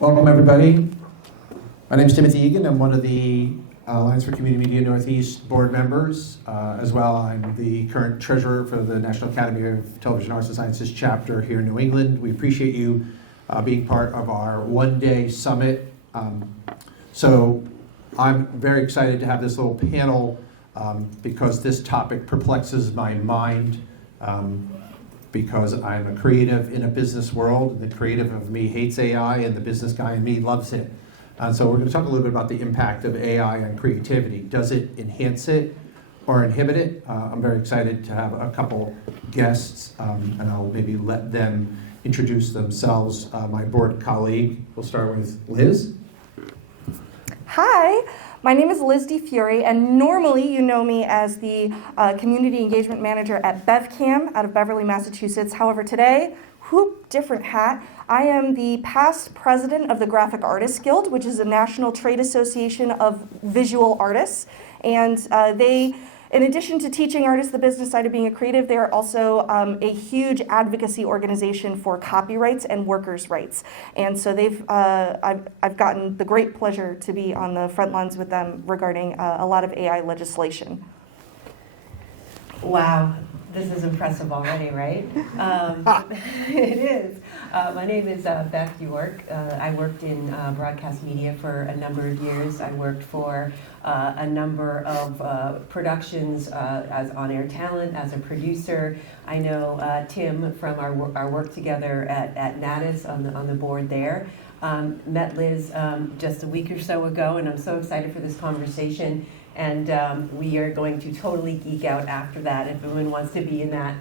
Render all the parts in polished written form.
Welcome, everybody. My name is Timothy Egan. I'm one of the Alliance for Community Media Northeast board members. As well, I'm the current treasurer for the National Academy of Television Arts and Sciences chapter here in New England. We appreciate you being part of our one-day summit. So I'm very excited to have this little panel because this topic perplexes my mind. Because I'm a creative in a business world. The creative of me hates AI, and the business guy in me loves it. So we're going to talk a little bit about the impact of AI on creativity. Does it enhance it or inhibit it? I'm very excited to have a couple guests, and I'll maybe let them introduce themselves. My board colleague, we'll start with Liz. Hi. My name is Liz DiFiore, and normally you know me as the Community Engagement Manager at BevCam out of Beverly, Massachusetts. However, today, different hat, I am the past president of the Graphic Artists Guild, which is a national trade association of visual artists. And they, in addition to teaching artists the business side of being a creative, they are also a huge advocacy organization for copyrights and workers' rights. And so I've gotten the great pleasure to be on the front lines with them regarding a lot of AI legislation. Wow, this is impressive already, right? It is. My name is Beth. I worked in broadcast media for a number of years. I worked for a number of productions as on-air talent, as a producer. I know Tim from our work together at NATAS on the board there. Met Liz just a week or so ago, and I'm so excited for this conversation. And we are going to totally geek out after that. If anyone wants to be in that,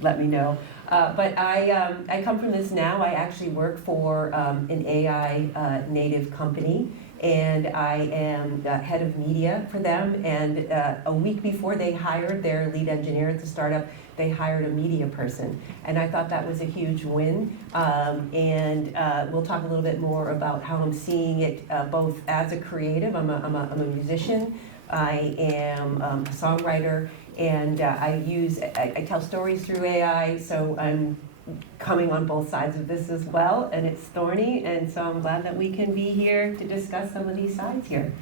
let me know. But I come from this now. I actually work for an AI native company, and I am head of media for them. And a week before they hired their lead engineer at the startup, they hired a media person. And I thought that was a huge win. And we'll talk a little bit more about how I'm seeing it both as a creative. I'm a musician. I am a songwriter. And I tell stories through AI, so I'm coming on both sides of this as well, and it's thorny, and so I'm glad that we can be here to discuss some of these sides here.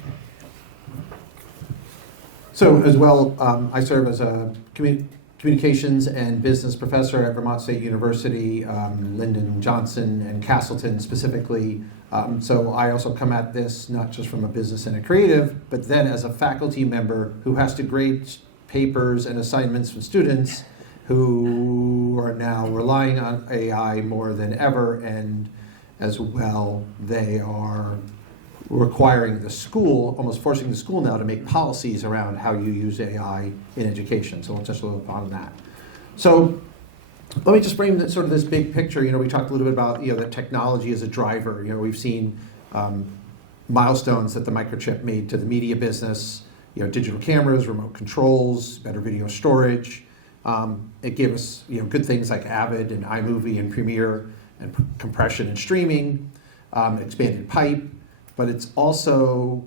So as well, I serve as a communications and business professor at Vermont State University, Lyndon Johnson and Castleton specifically. So I also come at this not just from a business and a creative, but then as a faculty member who has to grade papers and assignments from students who are now relying on AI more than ever, and as well, they are requiring the school, almost forcing the school now to make policies around how you use AI in education. So we'll touch a little bit on that. So let me just frame sort of this big picture. We talked a little bit about that technology as a driver. We've seen milestones that the microchip made to the media business. Digital cameras, remote controls, better video storage. It gave us good things like Avid and iMovie and Premiere and compression and streaming, expanded pipe, but it's also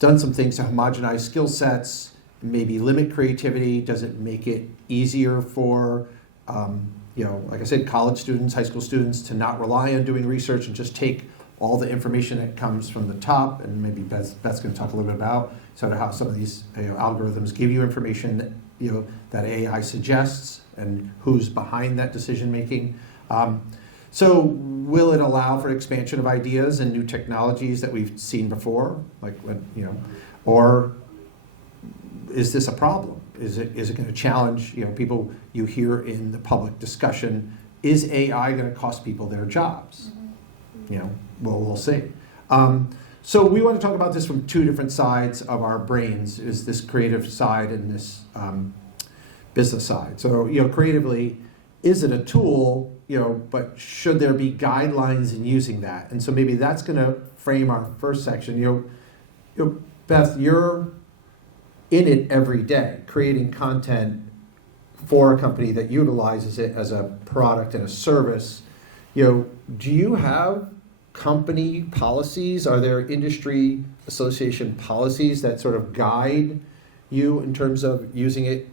done some things to homogenize skill sets, maybe limit creativity. Does it make it easier for, like I said, college students, high school students to not rely on doing research and just take all the information that comes from the top? And maybe Beth's going to talk a little bit about sort of how some of these algorithms give you information that AI suggests and who's behind that decision making. So will it allow for expansion of ideas and new technologies that we've seen before, or is this a problem? Is it going to challenge people you hear in the public discussion? Is AI going to cost people their jobs? We'll see. So we want to talk about this from two different sides of our brains, is this creative side and this business side. So, creatively, is it a tool, but should there be guidelines in using that? And so maybe that's going to frame our first section. Beth, you're in it every day, creating content for a company that utilizes it as a product and a service. Do you have company policies? Are there industry association policies that sort of guide you in terms of using it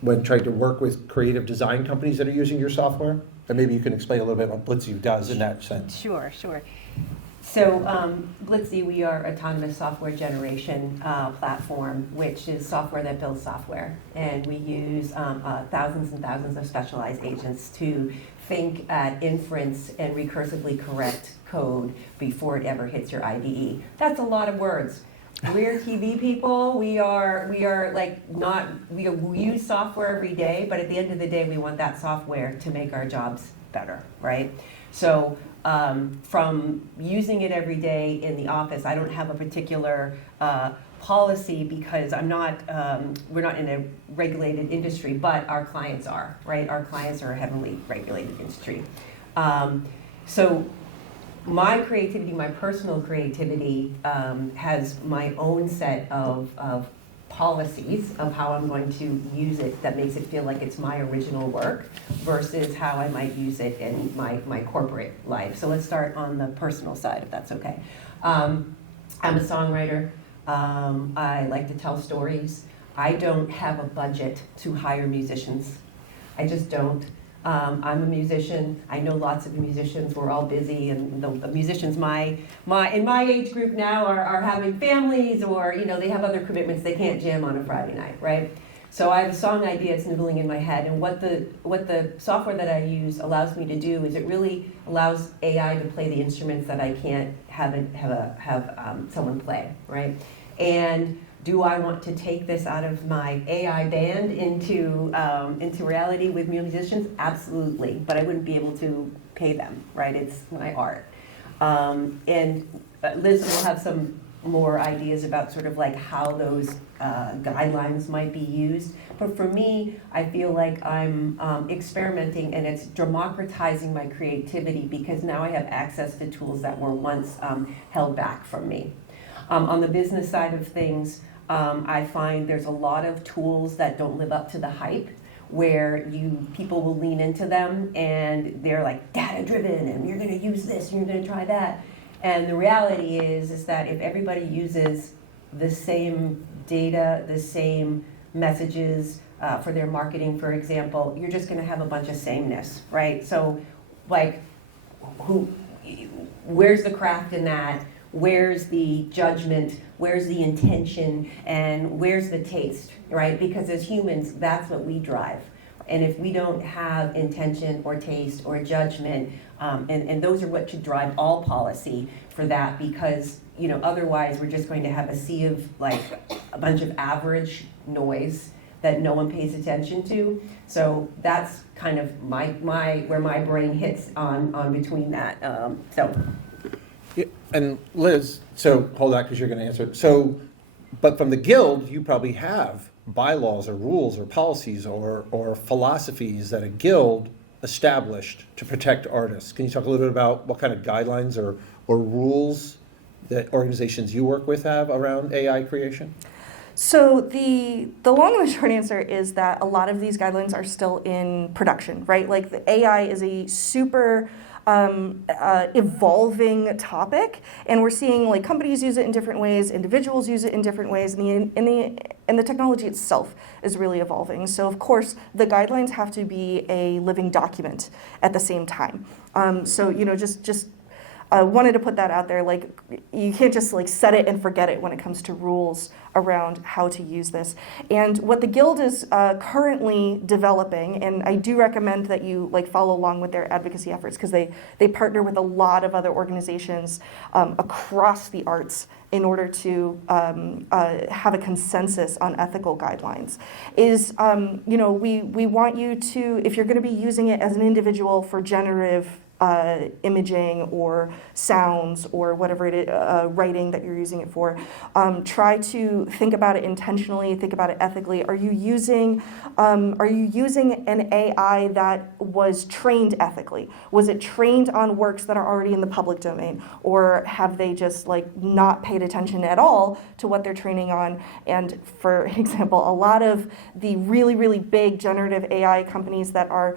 when trying to work with creative design companies that are using your software? And maybe you can explain a little bit what Blitzy does in that sense. Sure. So Blitzy, we are autonomous software generation platform, which is software that builds software. And we use thousands and thousands of specialized agents to think at inference and recursively correct code before it ever hits your IDE. That's a lot of words. We're TV people. We are like not, we use software every day, but at the end of the day, we want that software to make our jobs better, right? So from using it every day in the office, I don't have a particular policy because we're not in a regulated industry, but our clients are, right? Our clients are a heavily regulated industry. So my creativity, my personal creativity, has my own set of policies of how I'm going to use it that makes it feel like it's my original work versus how I might use it in my corporate life. So let's start on the personal side, if that's okay. I'm a songwriter. I like to tell stories. I don't have a budget to hire musicians. I just don't. I'm a musician. I know lots of musicians. We're all busy, and the musicians in my age group now are having families, or they have other commitments. They can't jam on a Friday night, right? So I have a song idea. It's noodling in my head, and what the software that I use allows me to do is it really allows AI to play the instruments that I can't have someone play, right? And do I want to take this out of my AI band into reality with musicians? Absolutely, but I wouldn't be able to pay them, right? It's my art. And Liz will have some more ideas about sort of like how those guidelines might be used. But for me, I feel like I'm experimenting, and it's democratizing my creativity because now I have access to tools that were once held back from me. On the business side of things, I find there's a lot of tools that don't live up to the hype, where people will lean into them and they're like data driven and you're going to use this and you're going to try that. And the reality is that if everybody uses the same data, the same messages for their marketing, for example, you're just going to have a bunch of sameness, right? So like, where's the craft in that? Where's the judgment, where's the intention, and where's the taste, right? Because as humans, that's what we drive. And if we don't have intention or taste or judgment, and those are what should drive all policy for that, because otherwise we're just going to have a sea of like a bunch of average noise that no one pays attention to. So that's kind of where my brain hits on between that. Yeah, and Liz, so hold that because you're going to answer. So, but from the guild, you probably have bylaws or rules or policies or philosophies that a guild established to protect artists. Can you talk a little bit about what kind of guidelines or rules that organizations you work with have around AI creation? So the long and the short answer is that a lot of these guidelines are still in production, right? Like the AI is a super evolving topic, and we're seeing like companies use it in different ways, individuals use it in different ways, and the technology itself is really evolving. So of course the guidelines have to be a living document at the same time. So just wanted to put that out there. Like you can't just like set it and forget it when it comes to rules around how to use this. And what the Guild is currently developing, and I do recommend that you like follow along with their advocacy efforts because they partner with a lot of other organizations across the arts in order to have a consensus on ethical guidelines. Is we want you to, if you're going to be using it as an individual for generative imaging or sounds or whatever it is, writing that you're using it for, try to think about it intentionally, think about it ethically. Are you using an AI that was trained ethically? Was it trained on works that are already in the public domain, or have they just like not paid attention at all to what they're training on? And for example, a lot of the really, really big generative AI companies that are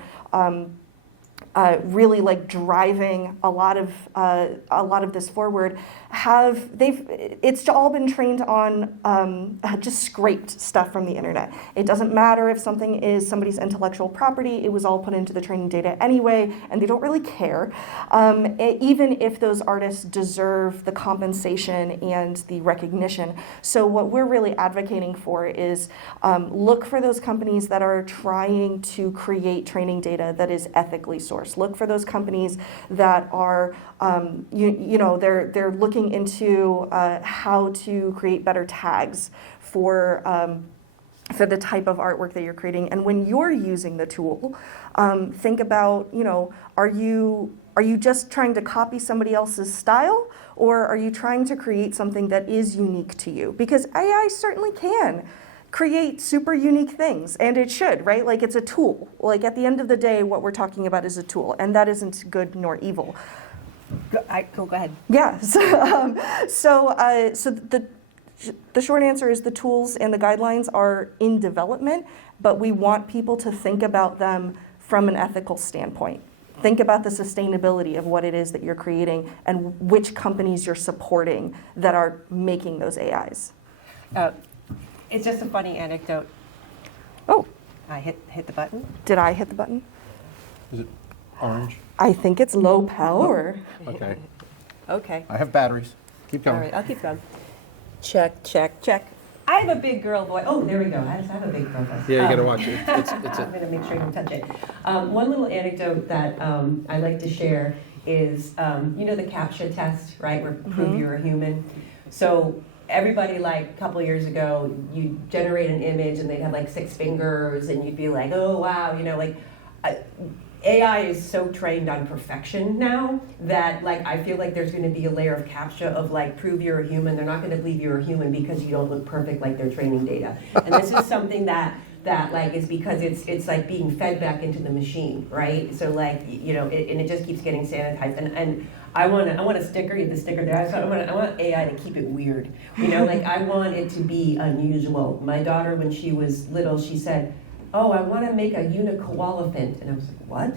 really like driving a lot of this forward, it's all been trained on just scraped stuff from the internet. It doesn't matter if something is somebody's intellectual property, it was all put into the training data anyway, and they don't really care, even if those artists deserve the compensation and the recognition. So what we're really advocating for is look for those companies that are trying to create training data that is ethically sourced. Look for those companies that are, they're looking into how to create better tags for the type of artwork that you're creating. And when you're using the tool, think about, are you just trying to copy somebody else's style, or are you trying to create something that is unique to you? Because AI certainly can create super unique things, and it should, right? Like, it's a tool. Like, at the end of the day, what we're talking about is a tool, and that isn't good nor evil. Go ahead. Yeah. So the short answer is the tools and the guidelines are in development, but we want people to think about them from an ethical standpoint. Think about the sustainability of what it is that you're creating and which companies you're supporting that are making those AIs. It's just a funny anecdote. Oh, I hit the button. did I hit the button? Is it orange? I think it's low power. Okay. Okay. I have batteries. Keep All going. right, I'll keep going. Check. I have a big girl voice. Oh, there we go. I have a big girl voice. Yeah, you gotta watch it. It's I'm going to make sure you don't touch it. One little anecdote that I like to share is, the CAPTCHA test, right, where prove you're a human. So everybody, like, a couple years ago, you generate an image and they'd have like 6 fingers and you'd be like, oh, wow, AI is so trained on perfection now that, like, I feel like there's going to be a layer of CAPTCHA of, like, prove you're a human. They're not going to believe you're a human because you don't look perfect like their training data. And this is something that like is because it's like being fed back into the machine, right? So, like, and it just keeps getting sanitized. And I want a sticker, the sticker there. So I want AI to keep it weird. Like, I want it to be unusual. My daughter, when she was little, she said, oh, I want to make a unicoelephant. And I was like, what?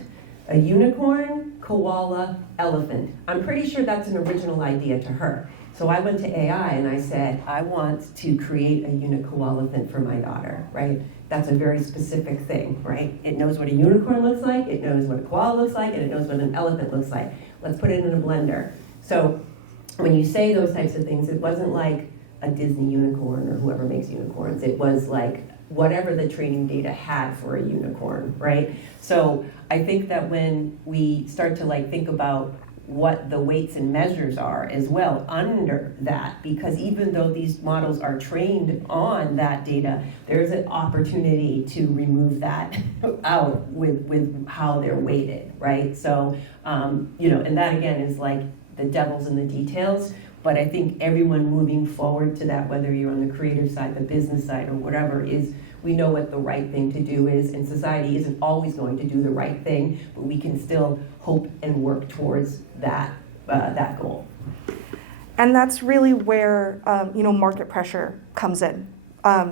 A unicorn, koala, elephant. I'm pretty sure that's an original idea to her. So I went to AI and I said, I want to create a unicoelephant for my daughter, right? That's a very specific thing, right? It knows what a unicorn looks like, it knows what a koala looks like, and it knows what an elephant looks like. Let's put it in a blender. So when you say those types of things, it wasn't like a Disney unicorn or whoever makes unicorns. It was like whatever the training data had for a unicorn, right? So I think that when we start to, like, think about what the weights and measures are as well under that, because even though these models are trained on that data, there's an opportunity to remove that out with how they're weighted, right? So, and that again is like the devil's in the details, but I think everyone moving forward to that, whether you're on the creative side, the business side, or whatever, is we know what the right thing to do is, and society isn't always going to do the right thing, but we can still hope and work towards that goal. And that's really where market pressure comes in,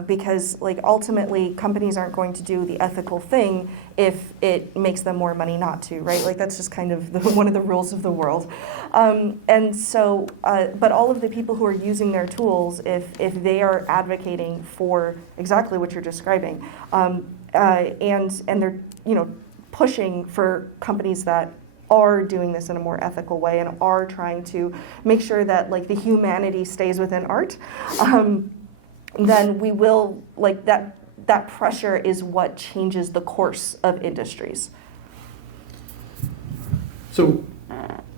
because, like, ultimately companies aren't going to do the ethical thing if it makes them more money not to, right? Like, that's just kind of one of the rules of the world. And so, but all of the people who are using their tools, if they are advocating for exactly what you're describing, and they're pushing for companies that are doing this in a more ethical way and are trying to make sure that, like, the humanity stays within art, then we will, like, that pressure is what changes the course of industries. So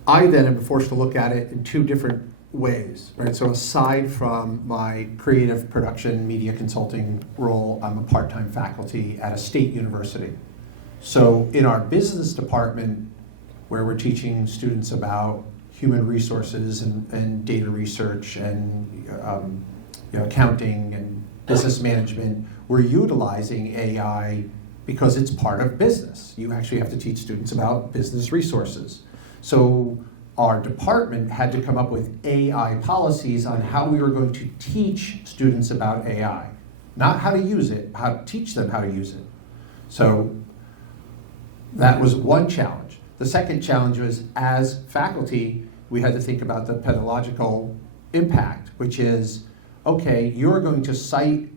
I then am forced to look at it in 2 different ways, right? So aside from my creative production media consulting role, I'm a part-time faculty at a state university. So in our business department, where we're teaching students about human resources and data research and accounting and business management, we're utilizing AI because it's part of business. You actually have to teach students about business resources. So our department had to come up with AI policies on how we were going to teach students about AI. Not how to use it, how to teach them how to use it. So that was one challenge. the second challenge was, as faculty, we had to think about the pedagogical impact, which is, okay, you're going to cite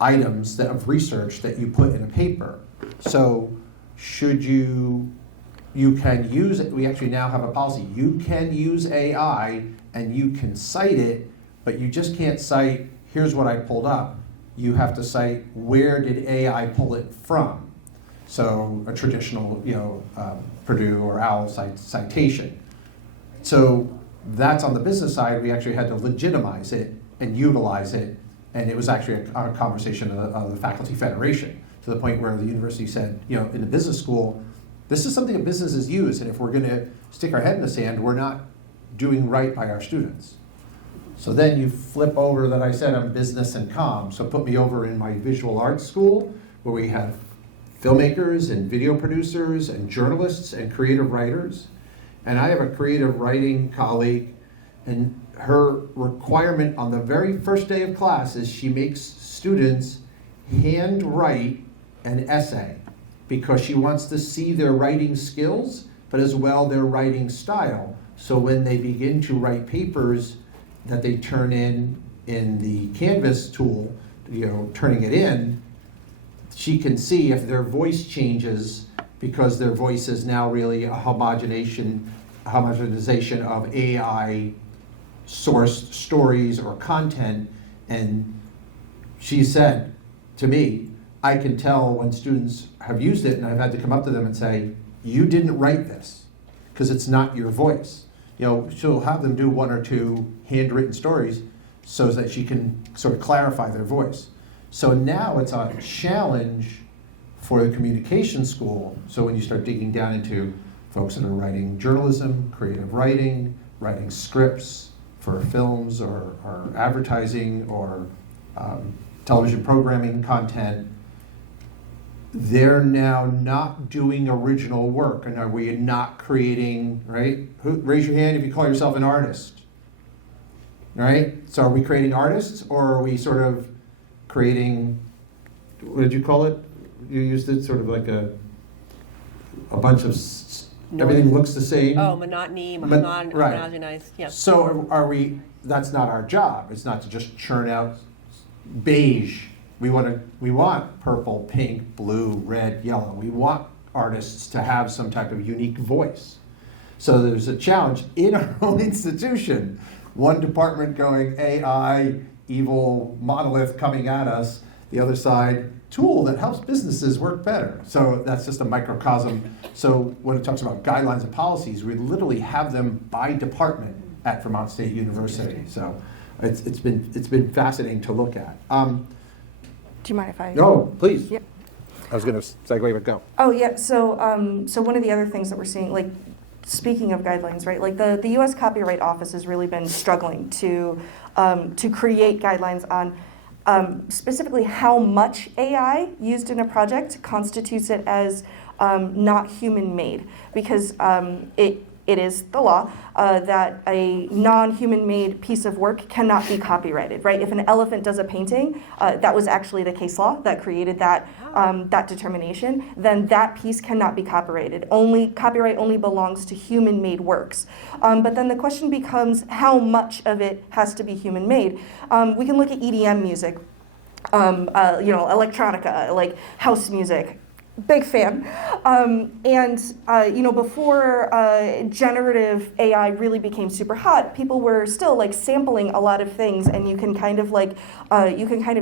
items of research that you put in a paper. So should you can use it, we actually now have a policy, you can use AI and you can cite it, but you just can't cite, here's what I pulled up. You have to cite, where did AI pull it from? So a traditional, Purdue or OWL citation. So that's on the business side. We actually had to legitimize it and utilize it, and it was actually a conversation of the faculty federation, to the point where the university said, in the business school, this is something that businesses use, and if we're going to stick our head in the sand, we're not doing right by our students. So then you flip over that I said I'm business and comm, so put me over in my visual arts school, where we have filmmakers and video producers and journalists and creative writers. And I have a creative writing colleague, and her requirement on the very first day of class is she makes students hand write an essay, because she wants to see their writing skills, but as well their writing style. So when they begin to write papers that they turn in the Canvas tool, turning it in, she can see if their voice changes, because their voice is now really a homogenization of AI sourced stories or content. And she said to me, I can tell when students have used it, and I've had to come up to them and say, you didn't write this, because it's not your voice. She'll have them do one or two handwritten stories so that she can sort of clarify their voice. So now it's a challenge for the communication school. So when you start digging down into folks that are writing journalism, creative writing, writing scripts for films or advertising or television programming content, they're now not doing original work. And are we not creating, right? Raise your hand if you call yourself an artist, right? So are we creating artists, or are we sort of creating, what did you call it? You used it sort of like a bunch of, everything looks the same. Oh, monotony, Right. homogenized, yeah. So are we, that's not our job. It's not to just churn out beige. We want purple, pink, blue, red, yellow. We want artists to have some type of unique voice. So there's a challenge in our own institution. One department going AI, evil monolith coming at us. The other side, tool that helps businesses work better. So that's just a microcosm. So when it talks about guidelines and policies, we literally have them by department at Vermont State University. So it's been fascinating to look at. Do you mind if I? No, please. Yep. I was going to segue, but go. Oh yeah. So one of the other things that we're seeing, like speaking of guidelines, right? Like the U.S. Copyright Office has really been struggling to create guidelines on specifically how much AI used in a project constitutes it as not human-made, because it is the law that a non-human-made piece of work cannot be copyrighted, right? If an elephant does a painting, that was actually the case law that created that determination, then that piece cannot be copyrighted. Copyright only belongs to human-made works. But then the question becomes, how much of it has to be human-made? We can look at EDM music, electronica, like house music. Big fan. Before generative AI really became super hot, people were still like sampling a lot of things, and you can kind of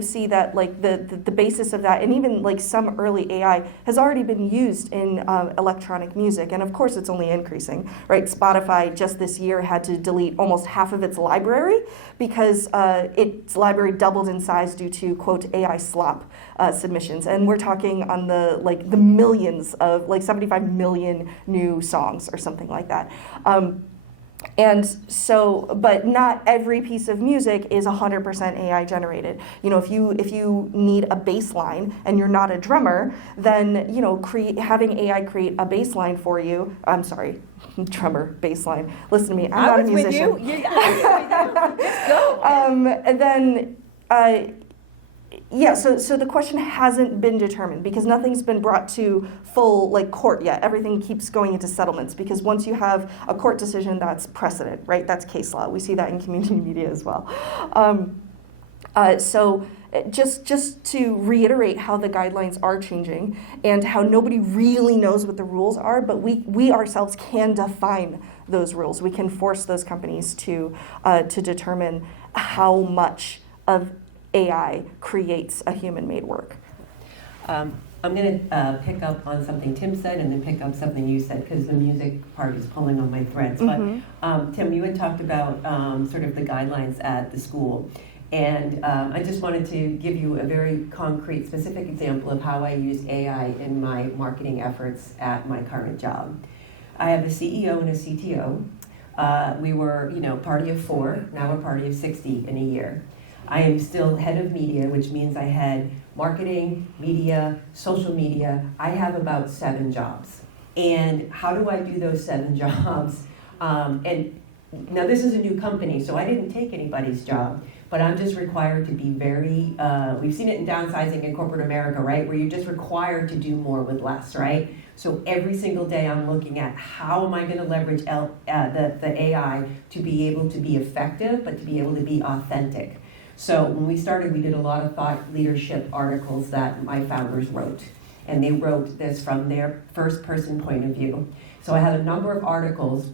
see that like the basis of that, and even like some early AI has already been used in electronic music, and of course it's only increasing, right? Spotify just this year had to delete almost half of its library because its library doubled in size due to quote AI slop submissions, and we're talking on the millions of 75 million new songs or something like that. But not every piece of music is 100% AI generated. If you need a bass line and you're not a drummer, then having AI create a bass line for you. I'm sorry, drummer, bass line. Listen to me, I'm not a musician. Just go. Yeah, so the question hasn't been determined because nothing's been brought to full court yet. Everything keeps going into settlements because once you have a court decision, that's precedent, right? That's case law. We see that in community media as well. So just to reiterate how the guidelines are changing and how nobody really knows what the rules are, but we ourselves can define those rules. We can force those companies to determine how much of AI creates a human-made work. I'm going to pick up on something Tim said and then pick up something you said because the music part is pulling on my threads. Mm-hmm. But Tim, you had talked about sort of the guidelines at the school. And I just wanted to give you a very concrete, specific example of how I use AI in my marketing efforts at my current job. I have a CEO and a CTO. We were, party of 4, now we're party of 60 in a year. I am still head of media, which means I had marketing, media, social media. I have about 7 jobs. And how do I do those 7 jobs? And now this is a new company, so I didn't take anybody's job, but I'm just required to be very, we've seen it in downsizing in corporate America, right? Where you're just required to do more with less, right? So every single day I'm looking at how am I going to leverage the AI to be able to be effective, but to be able to be authentic. So when we started, we did a lot of thought leadership articles that my founders wrote. And they wrote this from their first person point of view. So I had a number of articles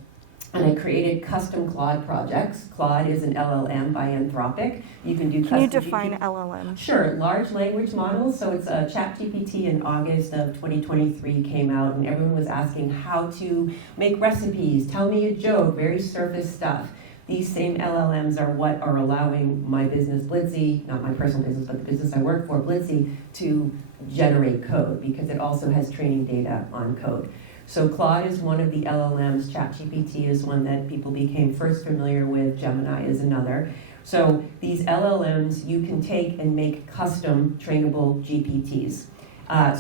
and I created custom Claude projects. Claude is an LLM by Anthropic. You can do custom. Can you define LLM? Sure, large language models. So it's a ChatGPT in August of 2023 came out and everyone was asking how to make recipes, tell me a joke, very surface stuff. These same LLMs are what are allowing my business, Blitzy, not my personal business, but the business I work for, Blitzy, to generate code because it also has training data on code. So Claude is one of the LLMs, ChatGPT is one that people became first familiar with, Gemini is another. So these LLMs you can take and make custom trainable GPTs.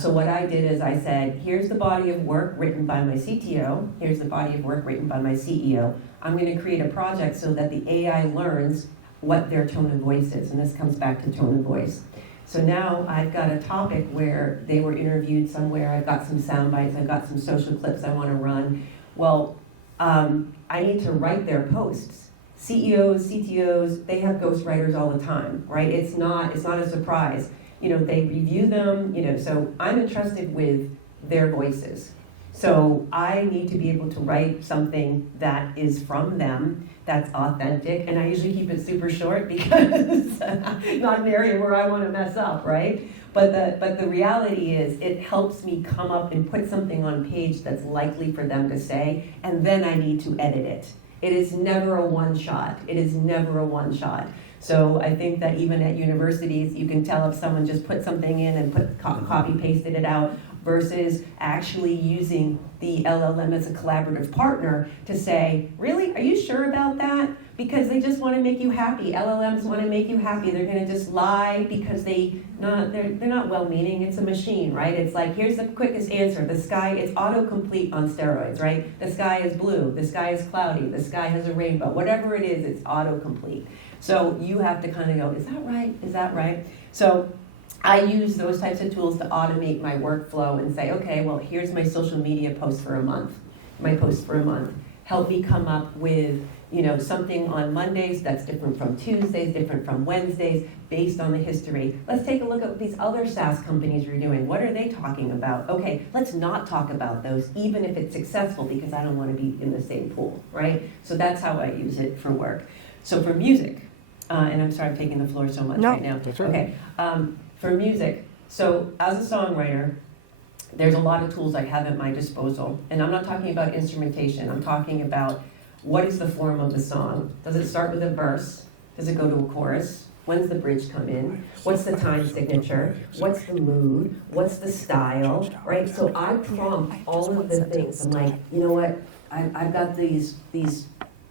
So what I did is I said, here's the body of work written by my CTO, here's the body of work written by my CEO. I'm going to create a project so that the AI learns what their tone of voice is, and this comes back to tone of voice. So now I've got a topic where they were interviewed somewhere, I've got some sound bites, I've got some social clips I want to run. Well, I need to write their posts. CEOs, CTOs, they have ghostwriters all the time, right? It's not a surprise. They review them, so I'm entrusted with their voices. So I need to be able to write something that is from them, that's authentic, and I usually keep it super short because not an area where I want to mess up, right? But the reality is it helps me come up and put something on page that's likely for them to say, and then I need to edit it. It is never a one shot. It is never a one shot. So I think that even at universities, you can tell if someone just put something in and copy pasted it out versus actually using the LLM as a collaborative partner to say, really, are you sure about that? Because they just want to make you happy. LLMs want to make you happy. They're going to just lie because they're not well-meaning. It's a machine, right? It's like, here's the quickest answer. The sky, it's autocomplete on steroids, right? The sky is blue. The sky is cloudy. The sky has a rainbow. Whatever it is, it's autocomplete. So you have to kind of go, is that right? Is that right? So I use those types of tools to automate my workflow and say, okay, well, here's my social media post for a month. My post for a month. Help me come up with, something on Mondays that's different from Tuesdays, different from Wednesdays, based on the history. Let's take a look at what these other SaaS companies are doing. What are they talking about? Okay, let's not talk about those, even if it's successful, because I don't want to be in the same pool, right? So that's how I use it for work. So for music, and I'm sorry I'm taking the floor so much right now. That's all right. Okay, for music, so as a songwriter, there's a lot of tools I have at my disposal. And I'm not talking about instrumentation, I'm talking about what is the form of the song? Does it start with a verse? Does it go to a chorus? When's the bridge come in? What's the time signature? What's the mood? What's the style, right? So I prompt all of the things. I'm like, you know what? I've got these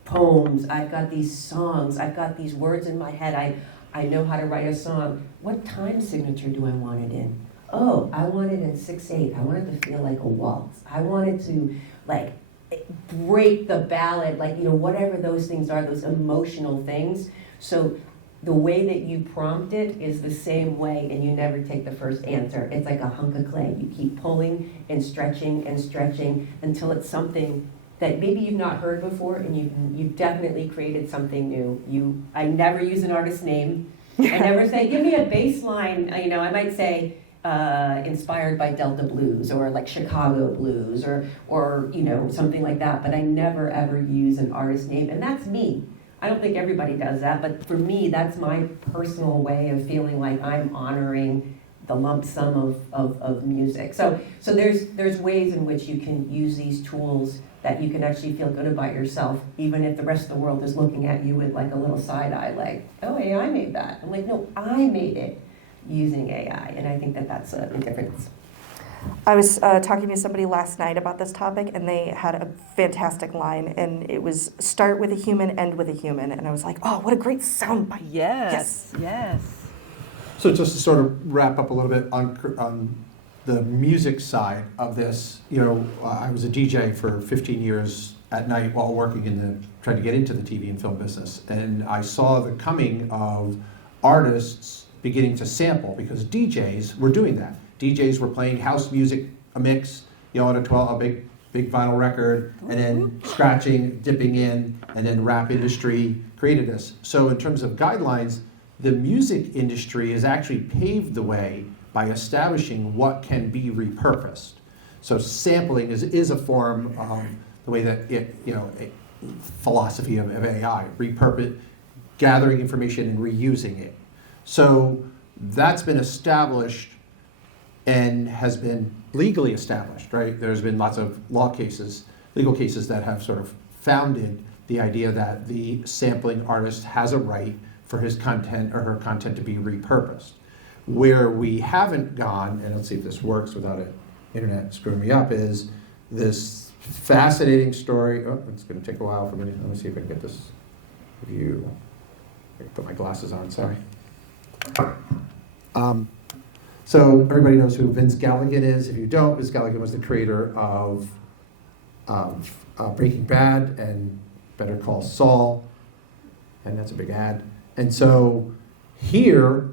poems, I've got these songs, I've got these words in my head, I know how to write a song. What time signature do I want it in? Oh, I want it in 6/8. I want it to feel like a waltz. I want it to break the ballad, whatever those things are, those emotional things. So the way that you prompt it is the same way, and you never take the first answer. It's like a hunk of clay. You keep pulling and stretching until it's something that maybe you've not heard before, and you've definitely created something new. I never use an artist name. I never say, give me a bass line. I might say, inspired by Delta blues or like Chicago blues or something like that, but I never ever use an artist name, and that's me. I don't think everybody does that, but for me, that's my personal way of feeling like I'm honoring the lump sum of music. So there's ways in which you can use these tools that you can actually feel good about yourself, even if the rest of the world is looking at you with like a little side eye, like, oh, AI made that. I'm like, no, I made it using AI, and I think that that's a difference. I was talking to somebody last night about this topic, and they had a fantastic line, and it was start with a human, end with a human, and I was like, oh, what a great soundbite. Yes. So just to sort of wrap up a little bit on the music side of this, I was a DJ for 15 years at night while working trying to get into the TV and film business, and I saw the coming of artists beginning to sample, because DJs were doing that. DJs were playing house music, a mix, on a big vinyl record, and then scratching, dipping in, and then the rap industry created this. So in terms of guidelines, the music industry has actually paved the way by establishing what can be repurposed. So sampling is a form of the way that a philosophy of AI, repurpose, gathering information and reusing it. So that's been established and has been legally established, right? There's been lots of legal cases that have sort of founded the idea that the sampling artist has a right for his content or her content to be repurposed. Where we haven't gone, and let's see if this works without an internet screwing me up, is this fascinating story. Oh, it's going to take a while for me. Let me see if I can get this view. I can put my glasses on, sorry. So everybody knows who Vince Gilligan is. If you don't, Vince Gilligan was the creator of Breaking Bad and Better Call Saul, and that's a big ad. And so here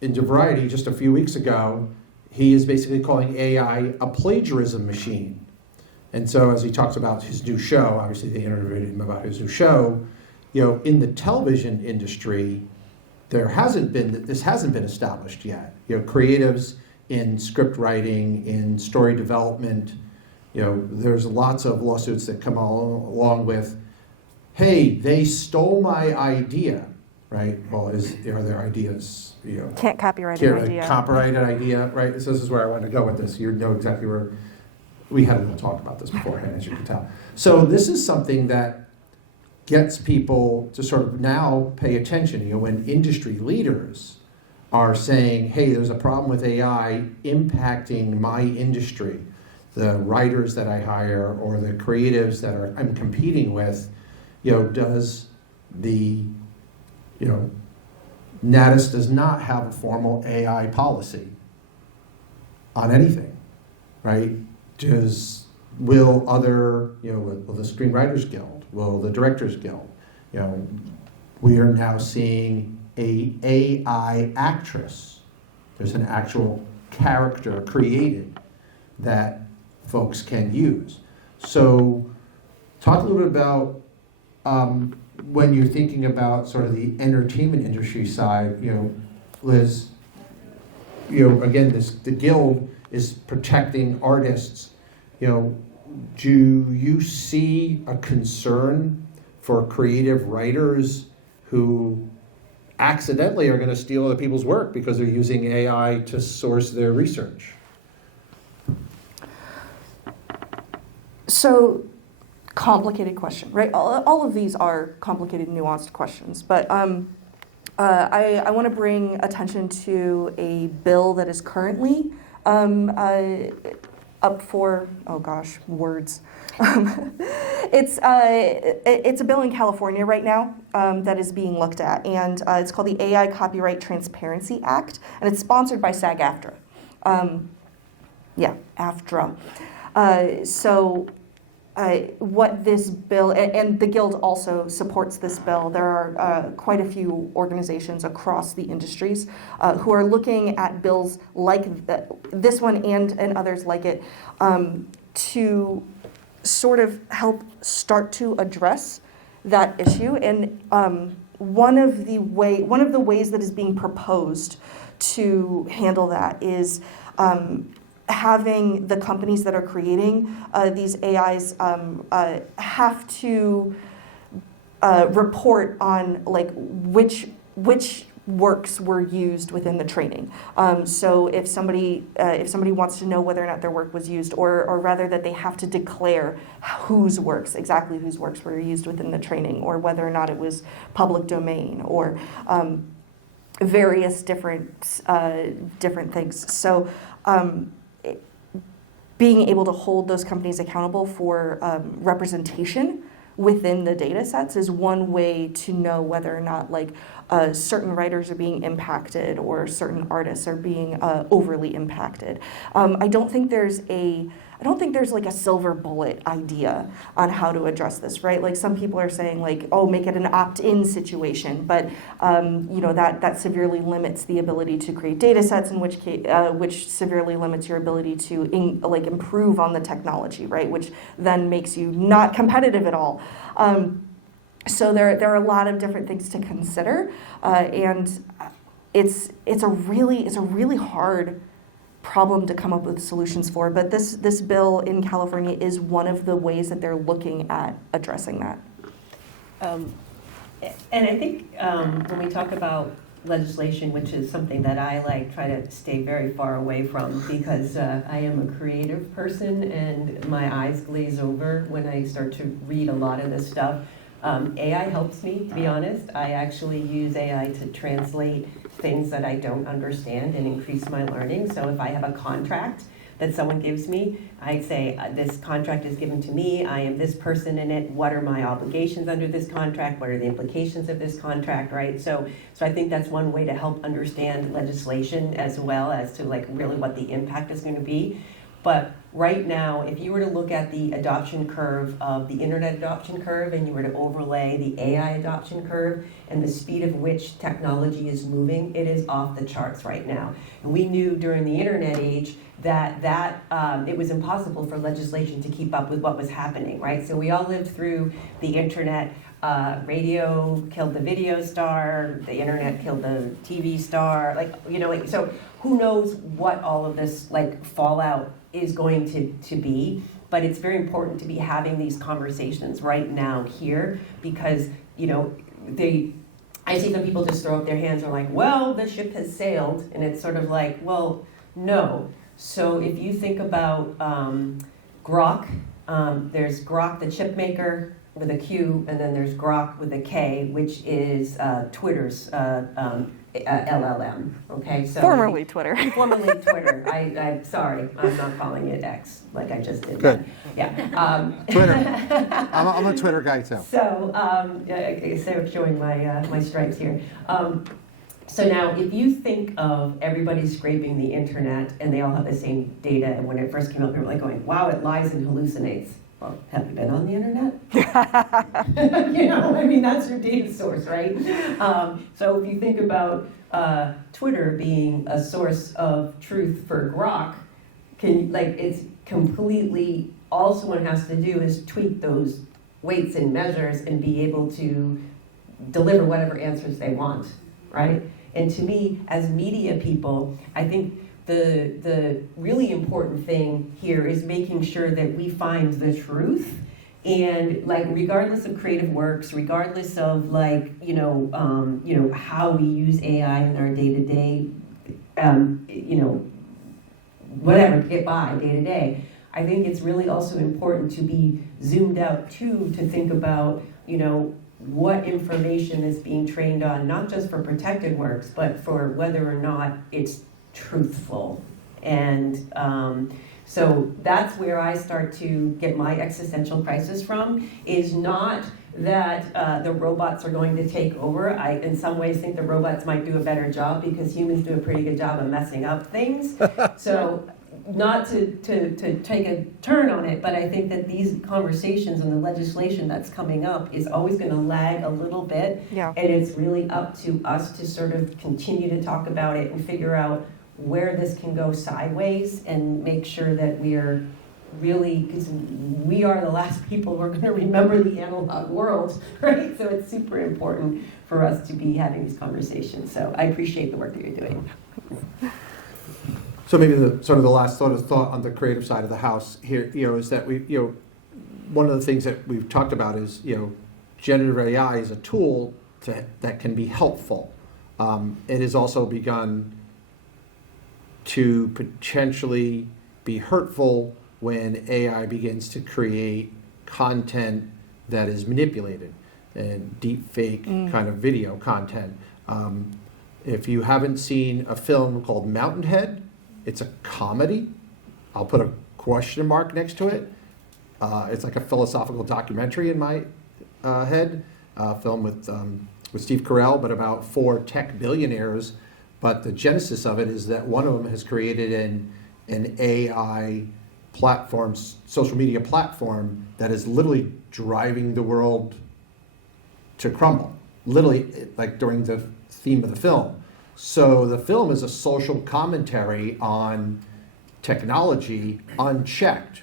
in Variety, just a few weeks ago, he is basically calling AI a plagiarism machine. And so as he talks about his new show, obviously they interviewed him about his new show, in the television industry, this hasn't been established yet. Creatives in script writing, in story development, there's lots of lawsuits that come along with, hey, they stole my idea, right? Well, are there ideas, Can't copyright an idea. Copyrighted idea, right? So this is where I want to go with this. You know exactly where, we had a little talk about this beforehand, as you can tell. So this is something that gets people to sort of now pay attention. When industry leaders are saying, hey, there's a problem with AI impacting my industry, the writers that I hire or the creatives that I'm competing with, does the, NATAS does not have a formal AI policy on anything, right? Will other, will the Screenwriters Guild, will the Directors Guild, we are now seeing a AI actress. There's an actual character created that folks can use. So talk a little bit about when you're thinking about sort of the entertainment industry side, Liz, again, the Guild is protecting artists. Do you see a concern for creative writers who accidentally are going to steal other people's work because they're using AI to source their research? So, complicated question, right? All of these are complicated, nuanced questions, but I want to bring attention to a bill that is currently up for, oh gosh, words. It's a bill in California right now that is being looked at, and it's called the AI Copyright Transparency Act, and it's sponsored by SAG-AFTRA. AFTRA. So what this bill, and the Guild also supports this bill. There are quite a few organizations across the industries who are looking at bills like this one and others like it to sort of help start to address that issue. And one of the ways that is being proposed to handle that is having the companies that are creating these AIs have to report on like which works were used within the training. So if somebody wants to know whether or not their work was used, or rather that they have to declare exactly whose works were used within the training, or whether or not it was public domain, or various different things. So being able to hold those companies accountable for representation within the data sets is one way to know whether or not like certain writers are being impacted or certain artists are being overly impacted. I don't think there's like a silver bullet idea on how to address this, right? Like some people are saying like, oh, make it an opt-in situation, but that severely limits the ability to create data sets, in which case, which severely limits your ability to improve on the technology, right? Which then makes you not competitive at all. So there are a lot of different things to consider, and it's a really hard problem to come up with solutions for. But this bill in California is one of the ways that they're looking at addressing that. And I think when we talk about legislation, which is something that I try to stay very far away from, because I am a creative person and my eyes glaze over when I start to read a lot of this stuff. AI helps me, to be honest. I actually use AI to translate things that I don't understand and increase my learning. So if I have a contract that someone gives me, I say, this contract is given to me, I am this person in it, what are my obligations under this contract, what are the implications of this contract, right? So I think that's one way to help understand legislation, as well as to really what the impact is going to be. But right now, if you were to look at the adoption curve of the internet adoption curve, and you were to overlay the AI adoption curve and the speed of which technology is moving, it is off the charts right now. And we knew during the internet age that it was impossible for legislation to keep up with what was happening, right? So we all lived through the internet. Radio killed the video star, the internet killed the TV star, so who knows what all of this fallout is going to be, but it's very important to be having these conversations right now here, because I see some people just throw up their hands and are like, well, the ship has sailed, and it's sort of like, well, no. So if you think about Grok, there's Grok the chip maker with a Q, and then there's Grok with a K, which is Twitter's LLM. Okay, so Formerly Twitter. Formerly Twitter. I'm sorry, I'm not calling it X like I just did. Good. Yeah. Twitter. I'm a Twitter guy too. So, Sarah's showing my stripes here. So now, if you think of everybody scraping the internet and they all have the same data, and when it first came out, people were going, wow, it lies and hallucinates. Well, have you been on the internet? That's your data source, right? So if you think about Twitter being a source of truth for Grok, it's completely, all someone has to do is tweak those weights and measures and be able to deliver whatever answers they want, right? And to me, as media people, I think the really important thing here is making sure that we find the truth, and regardless of creative works, regardless of how we use AI in our day-to-day, whatever to get by day-to-day, I think it's really also important to be zoomed out too, to think about what information is being trained on, not just for protected works, but for whether or not it's truthful. And so that's where I start to get my existential crisis from, is not that the robots are going to take over. I, in some ways, think the robots might do a better job, because humans do a pretty good job of messing up things. So not to take a turn on it, but I think that these conversations and the legislation that's coming up is always going to lag a little bit. Yeah. And it's really up to us to sort of continue to talk about it and figure out where this can go sideways and make sure that we are really, because we are the last people who are going to remember the analog world, right? So it's super important for us to be having these conversations. So I appreciate the work that you're doing. So maybe the sort of the last thought on the creative side of the house here, is that one of the things that we've talked about is, generative AI is a tool that can be helpful. It has also begun to potentially be hurtful when AI begins to create content that is manipulated and deep fake kind of video content. If you haven't seen a film called Mountainhead, it's a comedy. I'll put a question mark next to it. It's like a philosophical documentary in my head, film with Steve Carell, but about 4 tech billionaires. But the genesis of it is that one of them has created an AI platform, social media platform, that is literally driving the world to crumble, literally, like during the theme of the film. So the film is a social commentary on technology unchecked.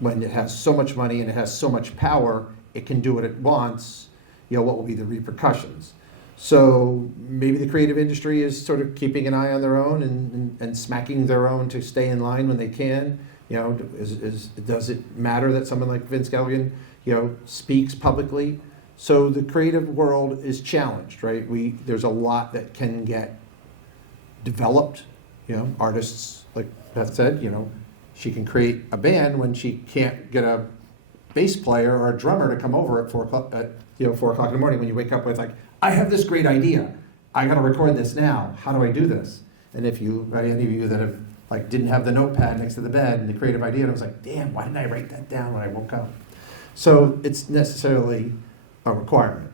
When it has so much money and it has so much power, it can do what it wants, what will be the repercussions? So maybe the creative industry is sort of keeping an eye on their own and smacking their own to stay in line when they can. Does it matter that someone like Vince Gilligan, speaks publicly? So the creative world is challenged, right? There's a lot that can get developed. Artists, like Beth said, she can create a band when she can't get a bass player or a drummer to come over at 4 o'clock in the morning when you wake up with, like, I have this great idea. I got to record this now. How do I do this? And if any of you that have didn't have the notepad next to the bed and the creative idea, and I was like, damn, why didn't I write that down when I woke up? So it's necessarily a requirement.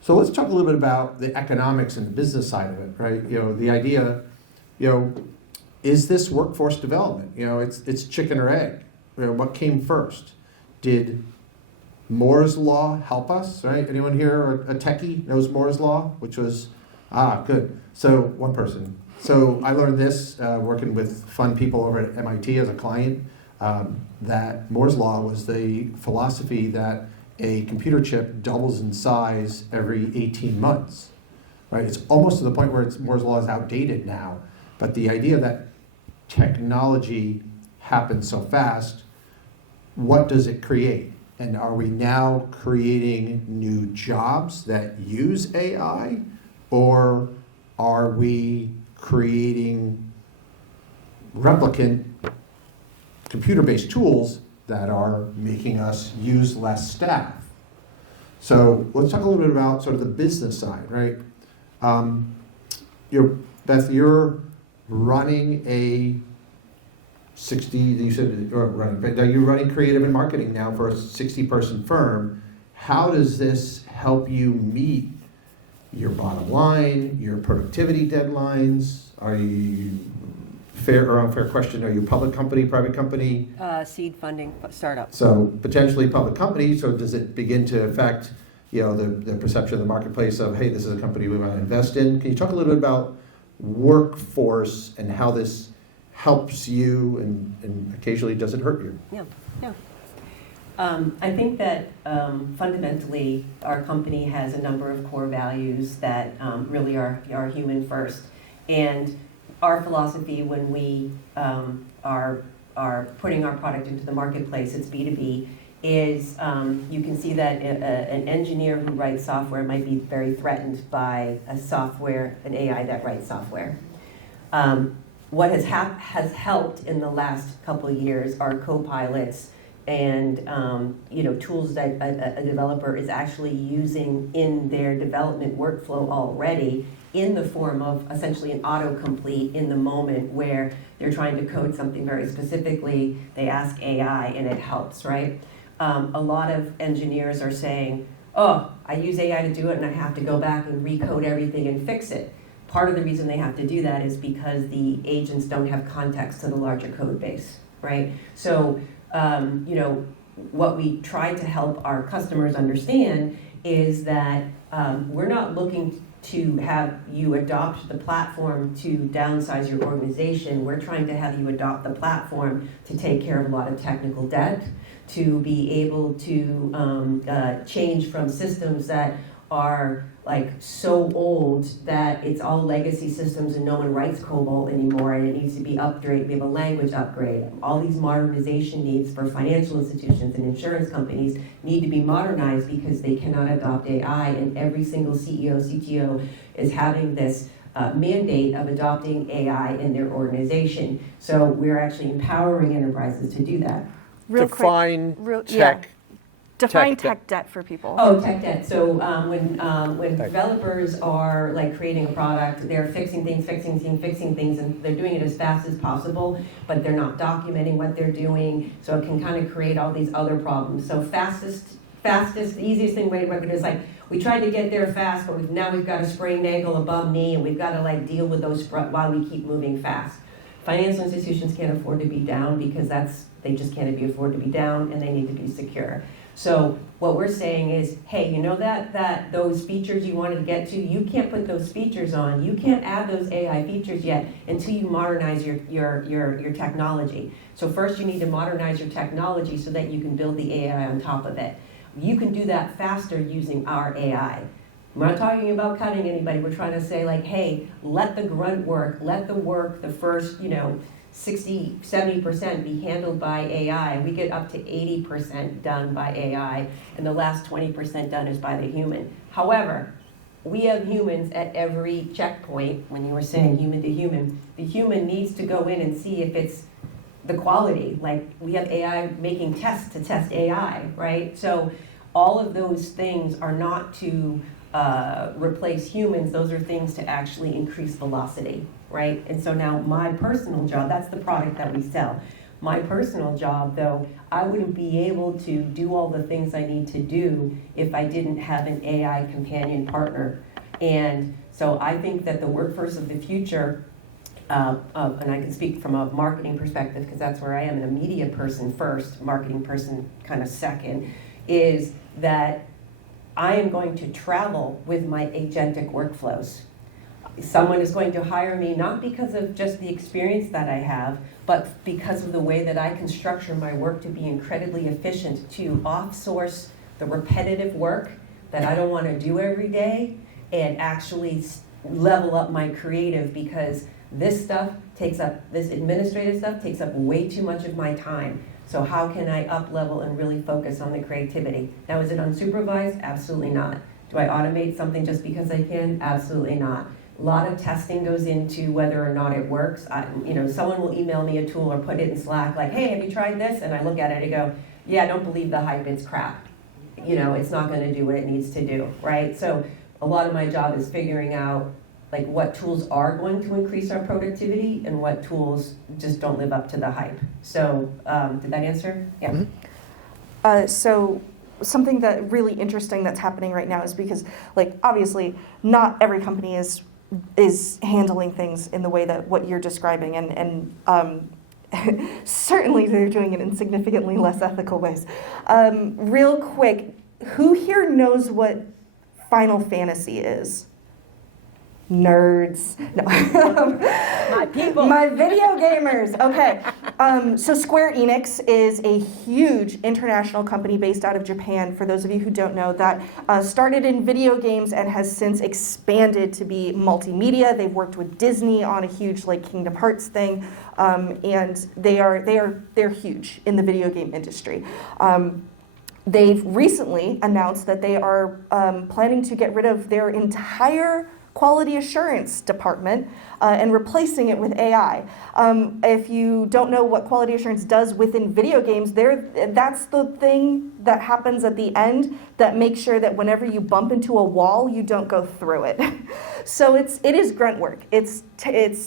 So let's talk a little bit about the economics and the business side of it, right? The idea, is this workforce development? It's chicken or egg. What came first? Did Moore's Law help us, right? Anyone here, a techie, knows Moore's Law? Which was, good. So one person. So I learned this working with fun people over at MIT as a client, that Moore's Law was the philosophy that a computer chip doubles in size every 18 months, right? It's almost to the point where Moore's Law is outdated now. But the idea that technology happens so fast, what does it create? And are we now creating new jobs that use AI? Or are we creating replicant computer-based tools that are making us use less staff? So let's talk a little bit about sort of the business side, right? Beth, you're running a 60, you said, you're running creative and marketing now for a 60-person firm. How does this help you meet your bottom line, your productivity deadlines? Are you, fair question, are you a public company, private company? Seed funding startup. So potentially public company, so does it begin to affect the perception of the marketplace of, hey, this is a company we want to invest in? Can you talk a little bit about workforce and how this helps you and occasionally does it hurt you? Yeah. I think that fundamentally our company has a number of core values that really are human first. And our philosophy when we are putting our product into the marketplace, it's B2B, is you can see that an engineer who writes software might be very threatened by an AI that writes software. What has helped in the last couple of years are co-pilots and tools that a developer is actually using in their development workflow already, in the form of essentially an autocomplete in the moment where they're trying to code something very specifically. They ask AI and it helps, right? A lot of engineers are saying, oh, I use AI to do it and I have to go back and recode everything and fix it. part of the reason they have to do that is because the agents don't have context to the larger code base, right? So, what we try to help our customers understand is that we're not looking to have you adopt the platform to downsize your organization. We're trying to have you adopt the platform to take care of a lot of technical debt, to be able to change from systems that are like so old that it's all legacy systems and no one writes COBOL anymore and it needs to be upgraded. We have a language upgrade. All these modernization needs for financial institutions and insurance companies need to be modernized because they cannot adopt AI, and every single CEO, CTO is having this mandate of adopting AI in their organization. So we're actually empowering enterprises to do that. Define Yeah. tech. Define tech tech debt for people. Oh, tech debt. So when developers are like creating a product, they're fixing things, and they're doing it as fast as possible, but they're not documenting what they're doing, so it can kind of create all these other problems. So fastest, easiest thing way to work it is like, we tried to get there fast, but now we've got a sprained ankle above knee, and we've got to like deal with those while we keep moving fast. Financial institutions can't afford to be down because they just can't afford to be down, and they need to be secure. So what we're saying is, hey, you know that those features you wanted to get to, you can't put those features on. You can't add those AI features yet until you modernize your technology. So first you need to modernize your technology so that you can build the AI on top of it. You can do that faster using our AI. We're not talking about cutting anybody. We're trying to say like, hey, let the grunt work, let the work, the first, 60, 70% be handled by AI. We get up to 80% done by AI, and the last 20% done is by the human. However, we have humans at every checkpoint. When you were saying human to human, the human needs to go in and see if it's the quality. Like, we have AI making tests to test AI, right? So all of those things are not to replace humans. Those are things to actually increase velocity, right? And so now my personal job, that's the product that we sell. My personal job, though, I wouldn't be able to do all the things I need to do if I didn't have an AI companion partner. And so I think that the workforce of the future, and I can speak from a marketing perspective because that's where I am, and a media person first, marketing person kind of second, is that I am going to travel with my agentic workflows. Someone is going to hire me not because of just the experience that I have, but because of the way that I can structure my work to be incredibly efficient, to offsource the repetitive work that I don't want to do every day and actually level up my creative, because this administrative stuff takes up way too much of my time. So how can I up level and really focus on the creativity? Now, is it unsupervised? Absolutely not. Do I automate something just because I can? Absolutely not. A lot of testing goes into whether or not it works. Someone will email me a tool or put it in Slack like, hey, have you tried this? And I look at it and go, yeah, I don't believe the hype, it's crap. It's not going to do what it needs to do, right? So a lot of my job is figuring out like what tools are going to increase our productivity and what tools just don't live up to the hype. So did that answer? Yeah. Mm-hmm. So something that really interesting that's happening right now is because, like, obviously not every company is handling things in the way that what you're describing, and certainly they're doing it in significantly less ethical ways. Real quick, who here knows what Final Fantasy is? Nerds. No. My people. My video gamers. Okay. So Square Enix is a huge international company based out of Japan, for those of you who don't know, that started in video games and has since expanded to be multimedia. They've worked with Disney on a huge like Kingdom Hearts thing, and they're huge in the video game industry. They've recently announced that they are planning to get rid of their entire quality assurance department and replacing it with AI. If you don't know what quality assurance does within video games, that's the thing that happens at the end that makes sure that whenever you bump into a wall, you don't go through it. So it is grunt work. It's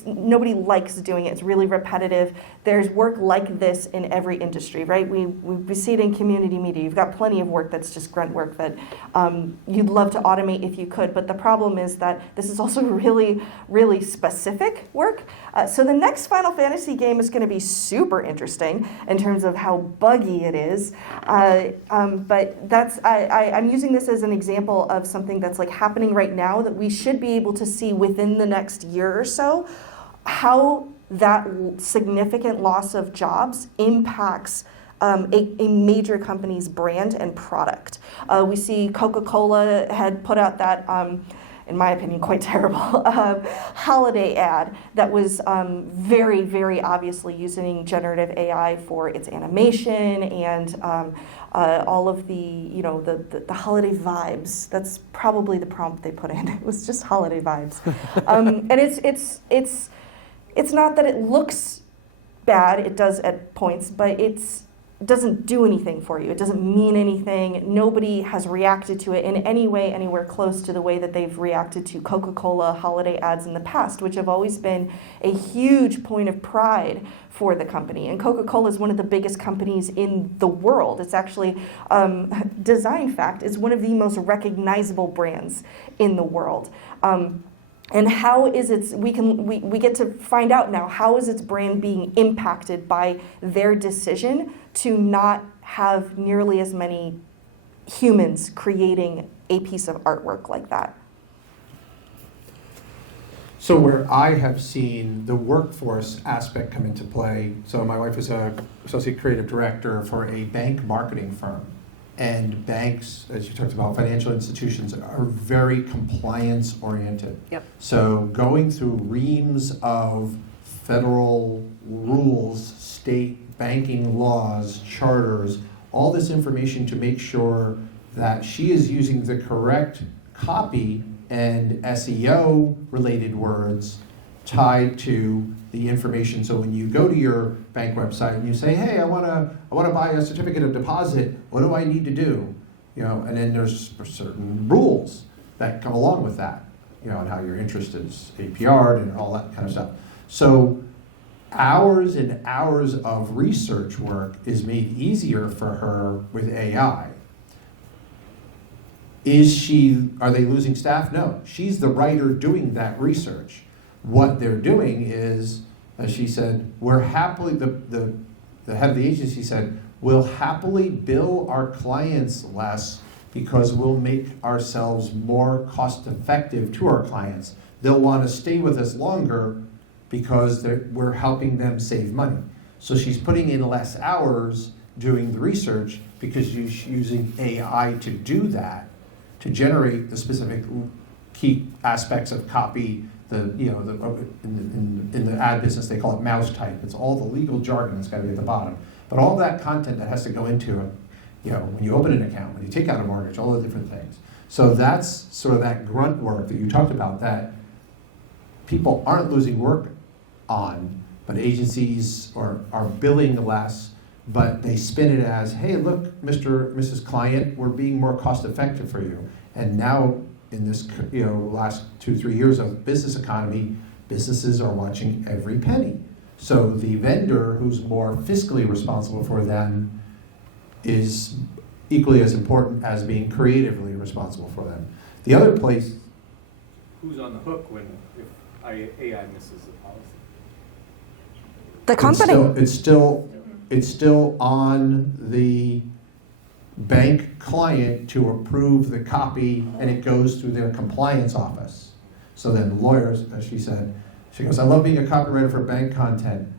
nobody likes doing it. It's really repetitive. There's work like this in every industry, right? We see it in community media. You've got plenty of work that's just grunt work that you'd love to automate if you could, but the problem is that this is also really, really specific work. So the next Final Fantasy game is going to be super interesting in terms of how buggy it is. But I'm using this as an example of something that's like happening right now that we should be able to see within the next year or so, how that significant loss of jobs impacts a major company's brand and product. We see Coca-Cola had put out that, in my opinion, quite terrible holiday ad that was very, very obviously using generative AI for its animation and all of the holiday vibes. That's probably the prompt they put in. It was just holiday vibes, and it's not that it looks bad. It does at points, but it doesn't do anything for you. It doesn't mean anything. Nobody has reacted to it in any way, anywhere close to the way that they've reacted to Coca-Cola holiday ads in the past, which have always been a huge point of pride for the company. And Coca-Cola is one of the biggest companies in the world. It's actually, design fact, is one of the most recognizable brands in the world. And how is we get to find out now, how is its brand being impacted by their decision to not have nearly as many humans creating a piece of artwork like that? So where I have seen the workforce aspect come into play, so my wife is an associate creative director for a bank marketing firm. And banks, as you talked about, financial institutions are very compliance oriented. Yep. So going through reams of federal rules, state banking laws, charters, all this information to make sure that she is using the correct copy and SEO related words tied to the information. So when you go to your bank website and you say, hey, I want to buy a certificate of deposit, what do I need to do? And then there's certain rules that come along with that, and how your interest is APR'd and all that kind of stuff. So hours and hours of research work is made easier for her with AI. Are they losing staff? No, she's the writer doing that research. What they're doing is, as she said, we're happily, the head of the agency said, we'll happily bill our clients less because we'll make ourselves more cost effective to our clients. They'll want to stay with us longer because we're helping them save money. So she's putting in less hours doing the research because she's using AI to do that, to generate the specific key aspects of copy. In the ad business, they call it mouse type. It's all the legal jargon that's got to be at the bottom. But all that content that has to go into it, when you open an account, when you take out a mortgage, all the different things. So that's sort of that grunt work that you talked about that people aren't losing work on, but agencies are billing less, but they spin it as, hey, look, Mr. Mrs. Client, we're being more cost effective for you. And now, in this last 2-3 years of business economy, businesses are watching every penny. So the vendor who's more fiscally responsible for them is equally as important as being creatively responsible for them. The other place... Who's on the hook if AI misses the policy? The company. It's still on the bank client to approve the copy, and it goes through their compliance office. So then lawyers, as she said, she goes, I love being a copywriter for bank content.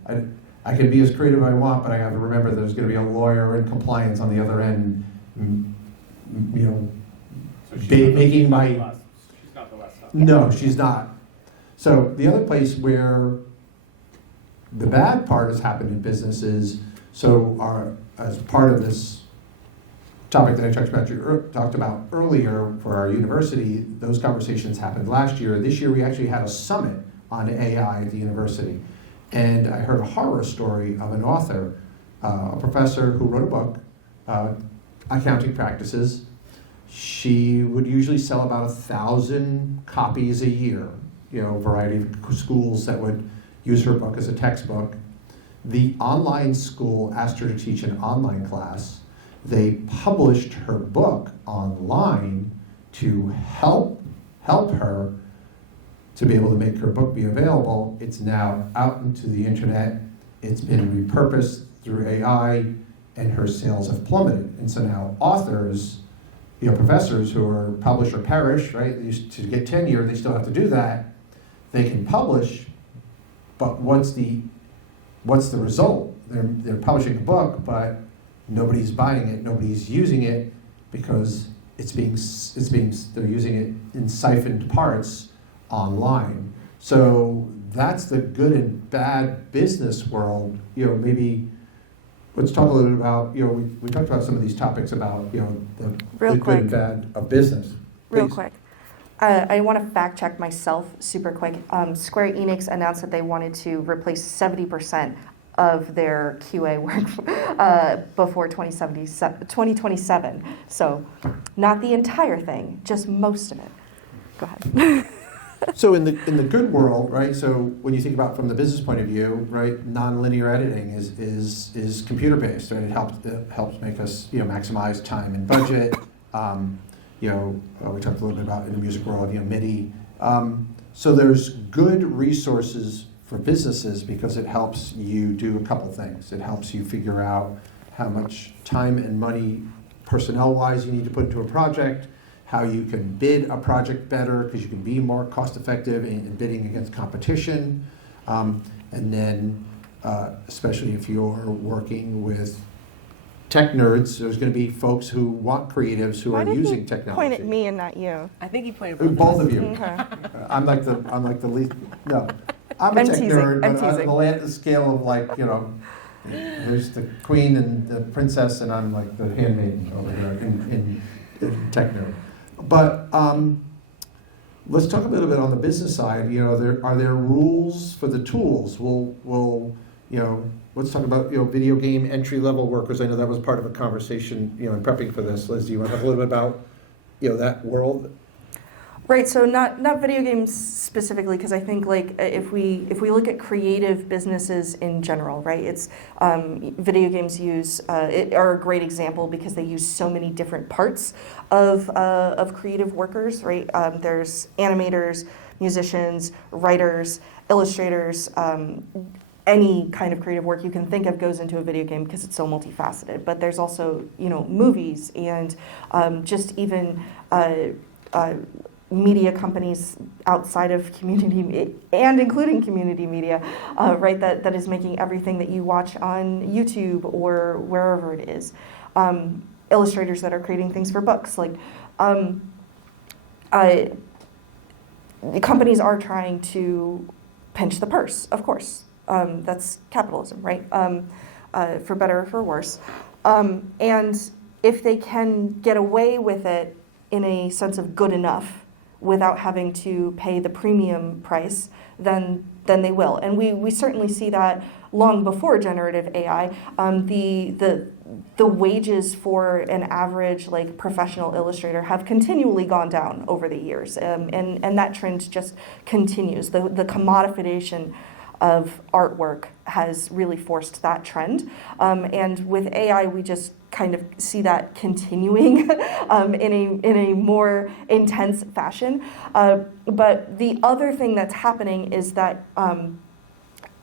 I can be as creative as I want, but I have to remember there's going to be a lawyer in compliance on the other end, So she's making my... She's not the last stop. No, she's not. So the other place where the bad part has happened in businesses, as part of this topic that I talked about earlier for our university, those conversations happened last year. This year we actually had a summit on AI at the university. And I heard a horror story of an author, a professor who wrote a book accounting practices. She would usually sell about 1,000 copies a year, a variety of schools that would use her book as a textbook. The online school asked her to teach an online class. They published her book online to help her to be able to make her book be available. It's now out into the internet. It's been repurposed through AI, and her sales have plummeted. And so now authors, professors who are publish or perish, right? To get tenure, they still have to do that. They can publish, but what's the result? They're publishing a book, but nobody's buying it, nobody's using it, because they're using it in siphoned parts online. So that's the good and bad business world. Maybe let's talk a little bit about, we talked about some of these topics about, the good and bad of business. Real Please. quick. I want to fact check myself super quick. Square Enix announced that they wanted to replace 70% of their QA work before 2027. So not the entire thing, just most of it. Go ahead. So in the good world, right? So when you think about from the business point of view, right? Nonlinear editing is computer based, right? It helps make us maximize time and budget. We talked a little bit about in the music world, MIDI. So there's good resources for businesses because it helps you do a couple things. It helps you figure out how much time and money, personnel-wise, you need to put into a project, how you can bid a project better because you can be more cost-effective in bidding against competition. And then, especially if you're working with tech nerds, there's going to be folks who want creatives who are using technology. Point at me and not you. I think he pointed Both of you. Okay. I'm like the least. No, I'm a tech nerd, but on the scale of there's the queen and the princess, and I'm like the handmaiden over here in tech nerd. But let's talk a little bit on the business side. Are there rules for the tools? Let's talk about video game entry level workers. I know that was part of a conversation in prepping for this. Liz, do you want to talk a little bit about that world? Right, so not video games specifically, because I think if we look at creative businesses in general, right, it's video games are a great example because they use so many different parts of creative workers, right? There's animators, musicians, writers, illustrators. Any kind of creative work you can think of goes into a video game because it's so multifaceted. But there's also movies and just even media companies outside of community and including community media, right? That is making everything that you watch on YouTube or wherever it is. Illustrators that are creating things for books, companies are trying to pinch the purse, of course. That's capitalism, right? For better or for worse. And if they can get away with it in a sense of good enough without having to pay the premium price, then they will. And we certainly see that long before generative AI. The wages for an average professional illustrator have continually gone down over the years, and that trend just continues. The commodification of artwork has really forced that trend. And with AI, we just kind of see that continuing in a more intense fashion. But the other thing that's happening is that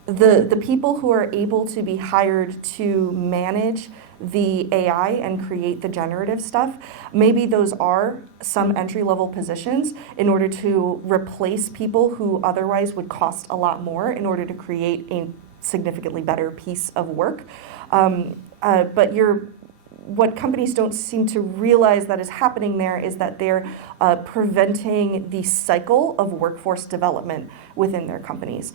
the people who are able to be hired to manage the AI and create the generative stuff, maybe those are some entry-level positions in order to replace people who otherwise would cost a lot more in order to create a significantly better piece of work. But what companies don't seem to realize that is happening there is that they're preventing the cycle of workforce development within their companies.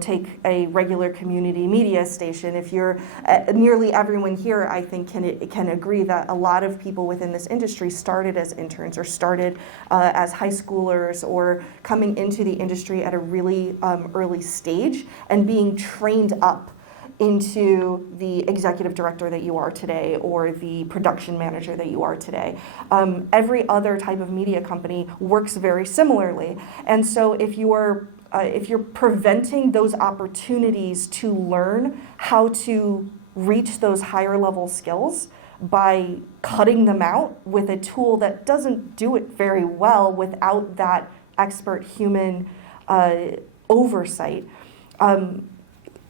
Take a regular community media station. If you're nearly everyone here, I think can agree that a lot of people within this industry started as interns or started as high schoolers or coming into the industry at a really early stage and being trained up into the executive director that you are today or the production manager that you are today. Every other type of media company works very similarly. And so if you're preventing those opportunities to learn how to reach those higher level skills by cutting them out with a tool that doesn't do it very well without that expert human oversight,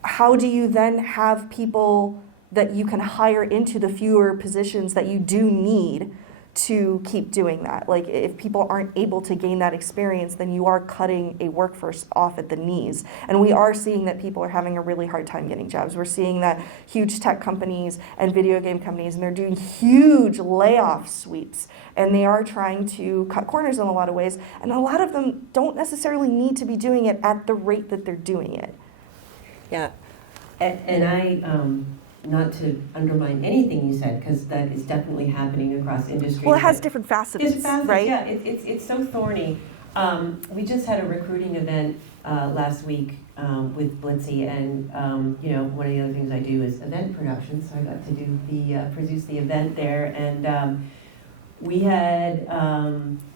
how do you then have people that you can hire into the fewer positions that you do need to keep doing that? Like, if people aren't able to gain that experience, then you are cutting a workforce off at the knees. And we are seeing that people are having a really hard time getting jobs. We're seeing that huge tech companies and video game companies, and they're doing huge layoff sweeps. And they are trying to cut corners in a lot of ways. And a lot of them don't necessarily need to be doing it at the rate that they're doing it. Yeah, and I, not to undermine anything you said, because that is definitely happening across industry. Well, it has different facets, right? Yeah, it's so thorny. We just had a recruiting event last week with Blitzy, and one of the other things I do is event production, so I got to do produce the event there, and we had.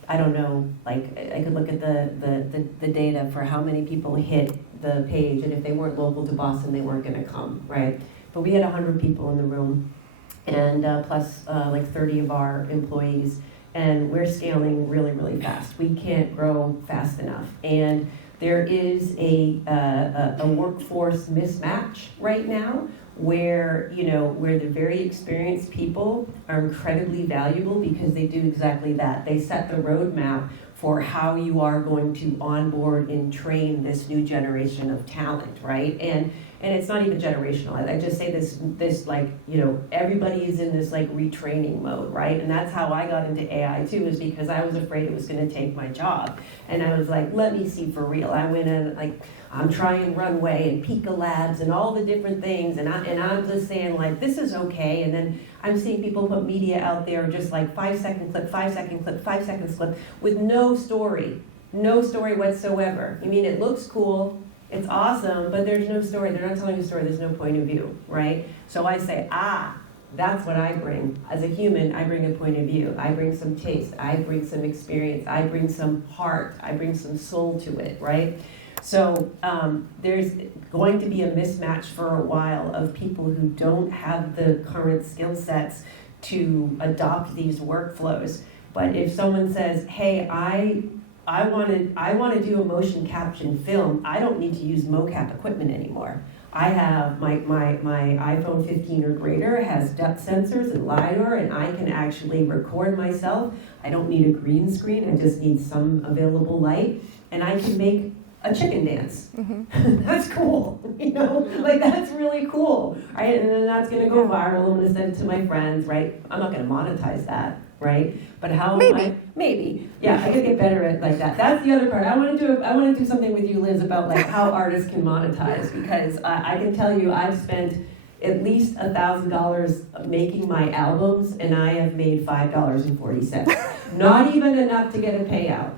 I don't know, like I could look at the data for how many people hit the page, and if they weren't local to Boston, they weren't going to come, right? But we had 100 people in the room, and plus like 30 of our employees, and we're scaling really, really fast. We can't grow fast enough, and there is a workforce mismatch right now where the very experienced people are incredibly valuable because they do exactly that. They set the roadmap for how you are going to onboard and train this new generation of talent, right? And it's not even generational. I just say this like, everybody is in this like retraining mode, right? And that's how I got into AI too, is because I was afraid it was going to take my job. And I was like, let me see for real. I went in like, I'm trying Runway and Pika Labs and all the different things, and I'm just saying like, this is okay. And then I'm seeing people put media out there just like 5-second clip, 5-second clip, 5 seconds clip with no story whatsoever. I mean, it looks cool, it's awesome, but there's no story. They're not telling a story. There's no point of view, right? So I say, that's what I bring. As a human, I bring a point of view. I bring some taste. I bring some experience. I bring some heart. I bring some soul to it, right? So there's going to be a mismatch for a while of people who don't have the current skill sets to adopt these workflows. But if someone says, hey, I want to do a motion caption film, I don't need to use mocap equipment anymore. I have my iPhone 15 or greater has depth sensors and LiDAR, and I can actually record myself. I don't need a green screen, I just need some available light, and I can make a chicken dance. Mm-hmm. That's cool, like that's really cool, right? And then that's gonna go viral. I'm gonna send it to my friends, right? I'm not gonna monetize that, right? But how maybe, yeah, I could get better at like that. That's the other part. I want to do something with you, Liz, about like how artists can monetize, because I can tell you I've spent at least $1,000 making my albums, and I have made $5.40. Not even enough to get a payout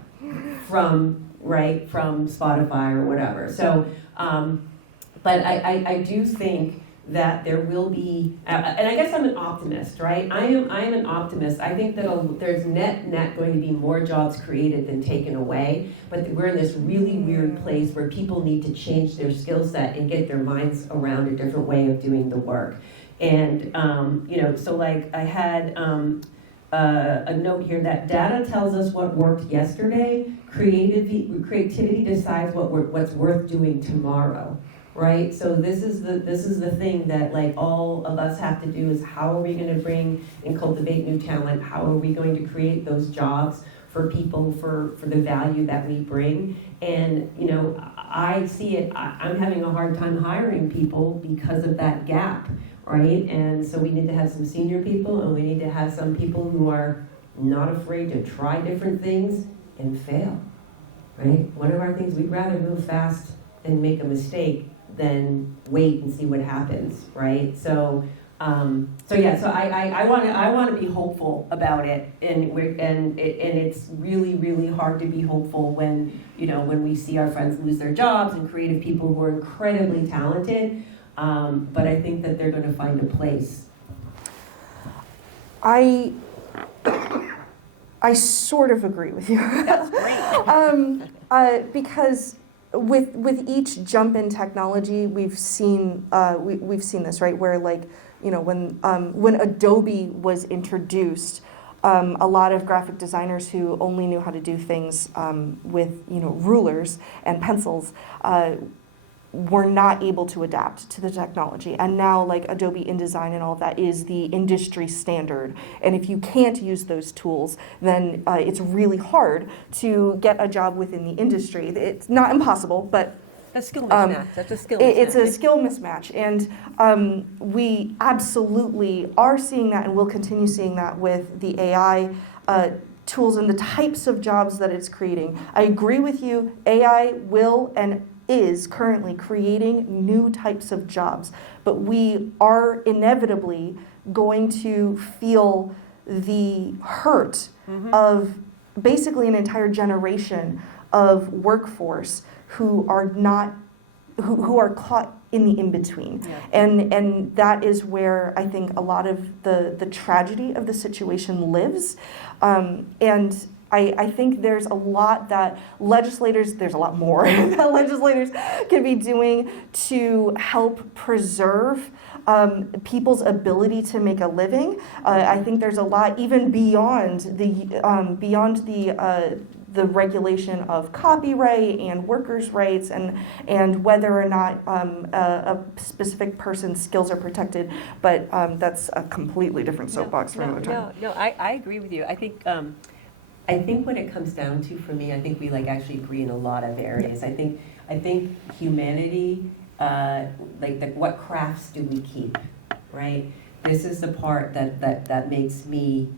from Spotify or whatever. So, but I do think that there will be, and I guess I'm an optimist, right? I am an optimist. I think that there's net going to be more jobs created than taken away, but we're in this really weird place where people need to change their skill set and get their minds around a different way of doing the work. And, so like I had a note here that data tells us what worked yesterday, creativity decides what's worth doing tomorrow. Right, so this is the thing that like all of us have to do is how are we going to bring and cultivate new talent? How are we going to create those jobs for people for the value that we bring? And I see it. I'm having a hard time hiring people because of that gap, right? And so we need to have some senior people, and we need to have some people who are not afraid to try different things and fail, right? One of our things, we'd rather move fast and make a mistake than wait and see what happens, right? So I want to be hopeful about it, and it's really hard to be hopeful when we see our friends lose their jobs and creative people who are incredibly talented But I think that they're going to find a place. I sort of agree with you. That's great. Because with each jump in technology, we've seen this, right? Where when Adobe was introduced, a lot of graphic designers who only knew how to do things with rulers and pencils were not able to adapt to the technology. And now Adobe InDesign and all of that is the industry standard. And if you can't use those tools, then it's really hard to get a job within the industry. It's not impossible, but A skill mismatch. That's a skill mismatch. it's a skill mismatch. And we absolutely are seeing that and will continue seeing that with the AI tools and the types of jobs that it's creating. I agree with you, AI will and is currently creating new types of jobs, but we are inevitably going to feel the hurt of basically an entire generation of workforce who are caught in the in-between. Yeah. And that is where I think a lot of the tragedy of the situation lives. And I think there's a lot that there's a lot more that legislators can be doing to help preserve people's ability to make a living. I think there's a lot even beyond the regulation of copyright and workers' rights and whether or not a specific person's skills are protected. But that's a completely different soapbox for another time. No, I agree with you. I think when it comes down to, for me, I think we actually agree in a lot of areas. I think humanity, what crafts do we keep, right? This is the part that makes me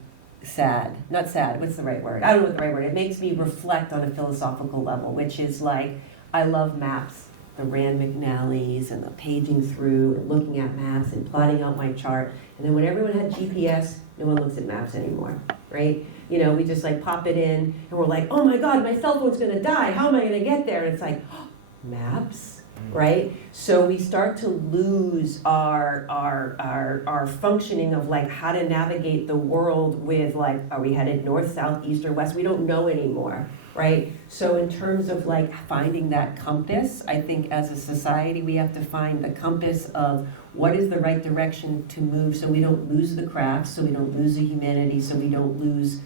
sad. Not sad, what's the right word? I don't know what the right word. It makes me reflect on a philosophical level, which is I love maps, the Rand McNally's and the paging through and looking at maps and plotting out my chart. And then when everyone had GPS, no one looks at maps anymore, right? We just pop it in and we're like, oh my God, my cell phone's gonna die. How am I gonna get there? And it's maps, right? So we start to lose our functioning of how to navigate the world with are we headed north, south, east, or west? We don't know anymore, right? So in terms of finding that compass, I think as a society we have to find the compass of what is the right direction to move so we don't lose the crafts, so we don't lose the humanity, so we don't lose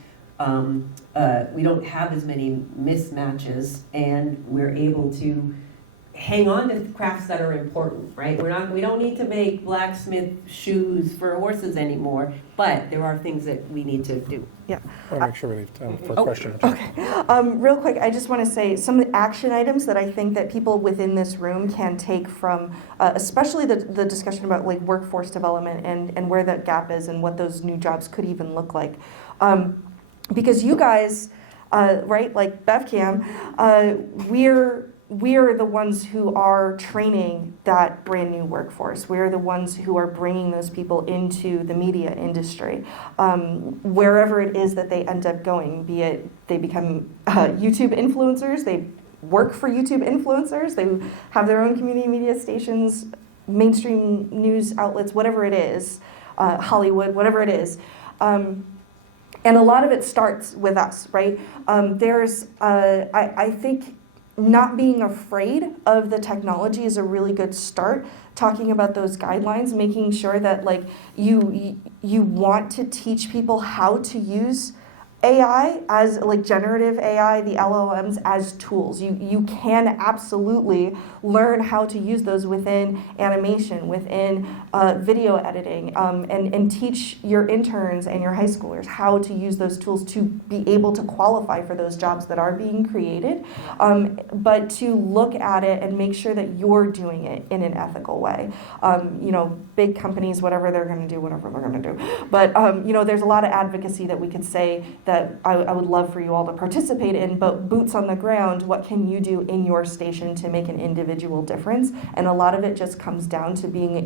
we don't have as many mismatches, and we're able to hang on to crafts that are important, right? We don't need to make blacksmith shoes for horses anymore, but there are things that we need to do. Yeah. I want to make sure we leave time for questions. Okay. Real quick, I just want to say some of the action items that I think that people within this room can take from, especially the discussion about workforce development and where that gap is and what those new jobs could even look like. Because you guys, right, BevCam, we're the ones who are training that brand new workforce. We're the ones who are bringing those people into the media industry, wherever it is that they end up going, be it they become YouTube influencers, they work for YouTube influencers, they have their own community media stations, mainstream news outlets, whatever it is, Hollywood, whatever it is. And a lot of it starts with us, right? I think not being afraid of the technology is a really good start. Talking about those guidelines, making sure that you want to teach people how to use AI as generative AI, the LLMs as tools. You can absolutely learn how to use those within animation, within video editing, and teach your interns and your high schoolers how to use those tools to be able to qualify for those jobs that are being created, but to look at it and make sure that you're doing it in an ethical way. Big companies, whatever they're going to do, whatever they're going to do. But there's a lot of advocacy that we could say that I would love for you all to participate in, but boots on the ground, what can you do in your station to make an individual difference? And a lot of it just comes down to being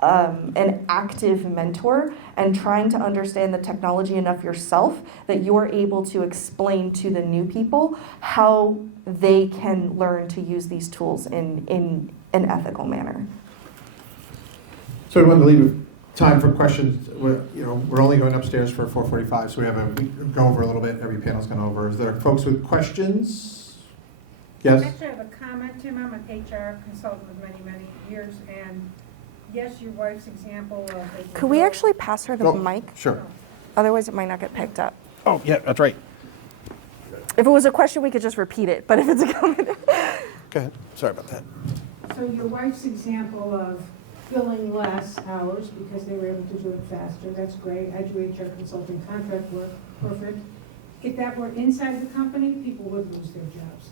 an active mentor and trying to understand the technology enough yourself that you're able to explain to the new people how they can learn to use these tools in an ethical manner. So we wanted to leave time for questions. We're only going upstairs for 4:45, so we go over a little bit. Every panel's gone over. Is there folks with questions? Yes? I actually have a comment, Tim. I'm an HR consultant with many, many years, and yes, your wife's example of... Could we actually pass her the Oh, mic? Sure. Otherwise, it might not get picked up. Oh, yeah, that's right. If it was a question, we could just repeat it, but if it's a comment... Go ahead. Sorry about that. So your wife's example of billing less hours because they were able to do it faster, that's great. I do HR consulting contract work, perfect. If that were inside the company, people would lose their jobs.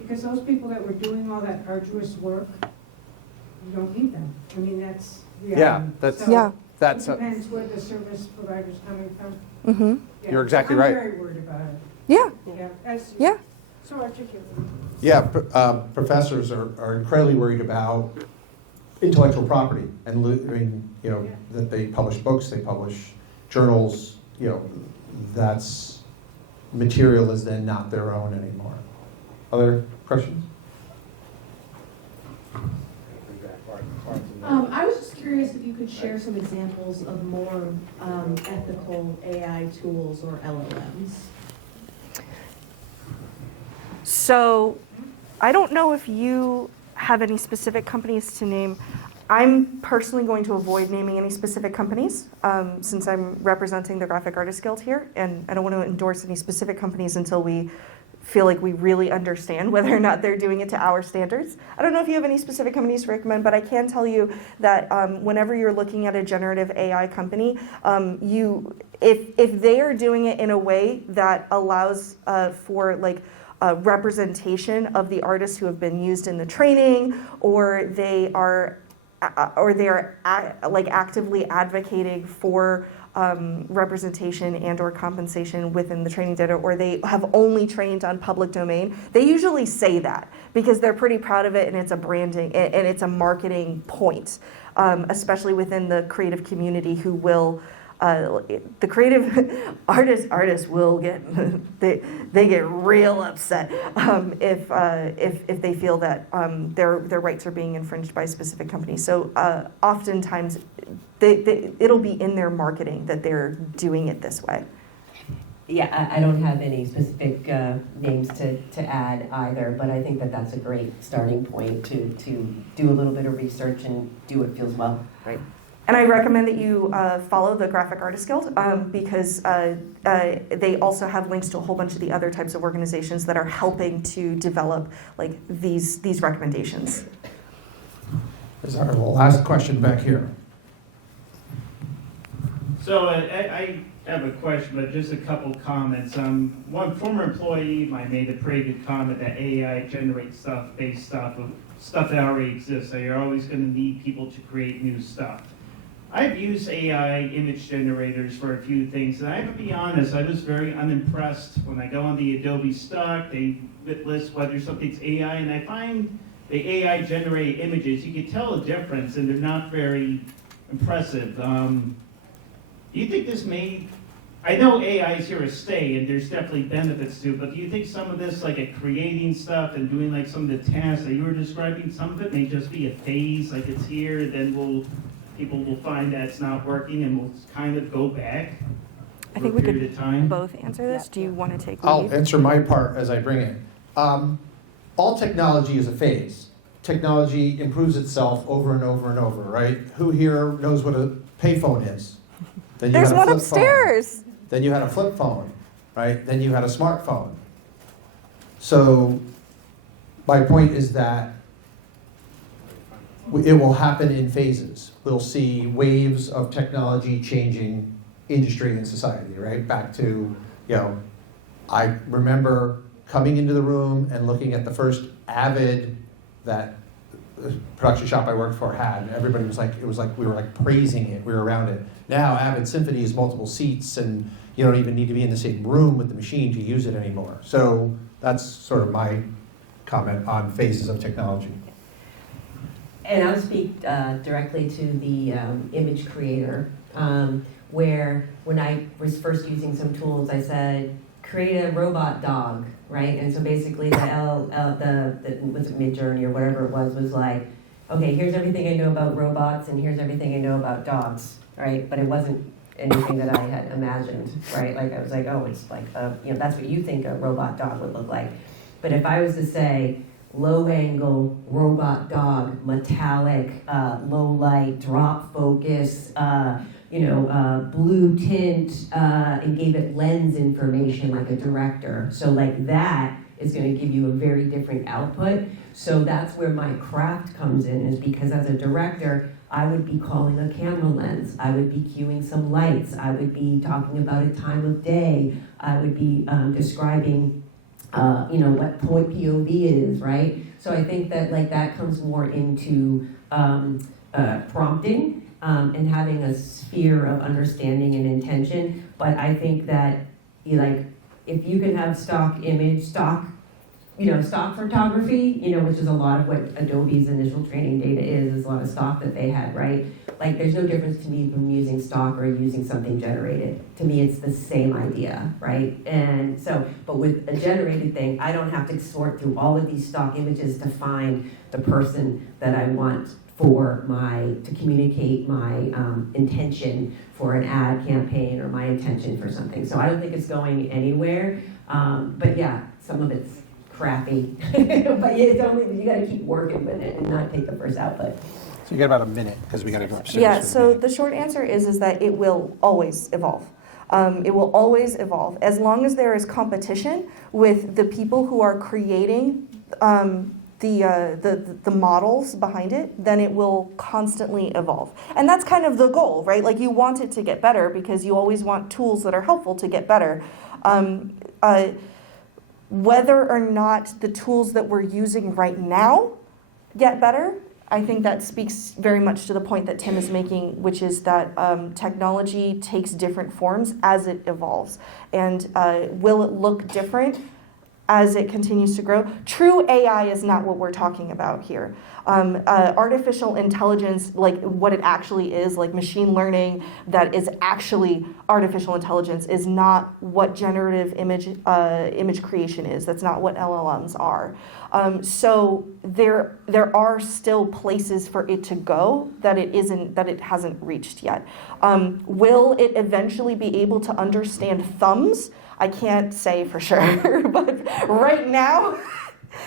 Because those people that were doing all that arduous work, you don't need them. I mean, that's reality. Yeah, that's- So Yeah. That's it depends where the service provider's coming from. Mm-hmm. Yeah, You're exactly I'm right. very worried about it. Yeah, Yeah, as yeah. so articulate. Yeah, professors are incredibly worried about intellectual property, and that they publish books, they publish journals. That's material is then not their own anymore. Other questions? I was just curious if you could share some examples of more ethical AI tools or LLMs. So I don't know if you have any specific companies to name. I'm personally going to avoid naming any specific companies since I'm representing the Graphic Artists Guild here, and I don't want to endorse any specific companies until we feel like we really understand whether or not they're doing it to our standards. I don't know if you have any specific companies to recommend, but I can tell you that whenever you're looking at a generative AI company, if they are doing it in a way that allows for representation of the artists who have been used in the training, or they are actively advocating for representation and or compensation within the training data, or they have only trained on public domain, they usually say that because they're pretty proud of it, and it's a branding and it's a marketing point, especially within the creative community, who will the creative artists will get they get real upset if they feel that their rights are being infringed by specific companies. So oftentimes it'll be in their marketing that they're doing it this way. Yeah, I don't have any specific names to add either, but I think that that's a great starting point to do a little bit of research and do what feels well. Right. And I recommend that you follow the Graphic Artists Guild because they also have links to a whole bunch of the other types of organizations that are helping to develop these recommendations. This is our last question back here. So I have a question, but just a couple comments. One former employee of mine made a pretty good comment that AI generates stuff based off of stuff that already exists. So you're always going to need people to create new stuff. I've used AI image generators for a few things, and I have to be honest, I was very unimpressed when I go on the Adobe stock, they list whether something's AI, and I find the AI generated images, you can tell a difference, and they're not very impressive. Do you think this may, I know AI is here to stay, and there's definitely benefits to it, but do you think some of this, like creating stuff and doing some of the tasks that you were describing, some of it may just be a phase, like it's here, then people will find that it's not working and will kind of go back I think for a we period could of time? both answer this. Do you want to take I'll lead? answer my part as I bring it. All technology is a phase. Technology improves itself over and over and over, right? Who here knows what a payphone is? Then you There's had a one flip upstairs. Phone. Then you had a flip phone, right? Then you had a smartphone. So my point is that it will happen in phases. We'll see waves of technology changing industry and society, right? Back to, I remember coming into the room and looking at the first Avid that the production shop I worked for had. Everybody was like, it was like we were praising it, we were around it. Now Avid Symphony is multiple seats, and you don't even need to be in the same room with the machine to use it anymore. So that's sort of my comment on phases of technology. And I'll speak directly to the image creator, where when I was first using some tools, I said, create a robot dog, right? And so basically was it Midjourney or whatever it was like, okay, here's everything I know about robots and here's everything I know about dogs, right? But it wasn't anything that I had imagined, right? Like I was like, oh, it's like, that's what you think a robot dog would look like. But if I was to say, low angle, robot dog, metallic, low light, drop focus, blue tint, and gave it lens information like a director. So like that is going to give you a very different output. So that's where my craft comes in, is because as a director, I would be calling a camera lens. I would be cueing some lights. I would be talking about a time of day. I would be describing what point POV is, right? So I think that like that comes more into prompting and having a sphere of understanding and intention. But I think that if you can have stock photography, which is a lot of what Adobe's initial training data is a lot of stock that they had, right? Like there's no difference to me from using stock or using something generated. To me, it's the same idea, right? And so, but with a generated thing, I don't have to sort through all of these stock images to find the person that I want to communicate my intention for an ad campaign or my intention for something. So I don't think it's going anywhere. But yeah, some of it's crappy. But you got to keep working with it and not take the first output. So you got about a minute because we got to go upstairs. Yeah, so the short answer is that it will always evolve. It will always evolve. As long as there is competition with the people who are creating the models behind it, then it will constantly evolve. And that's kind of the goal, right? Like you want it to get better because you always want tools that are helpful to get better. Whether or not the tools that we're using right now get better, I think that speaks very much to the point that Tim is making, which is that technology takes different forms as it evolves. And will it look different as it continues to grow? True AI is not what we're talking about here. Artificial intelligence, like what it actually is, like machine learning that is actually artificial intelligence, is not what generative image creation is. That's not what LLMs are. So there are still places for it to go that it hasn't reached yet. Will it eventually be able to understand thumbs? I can't say for sure, but right now,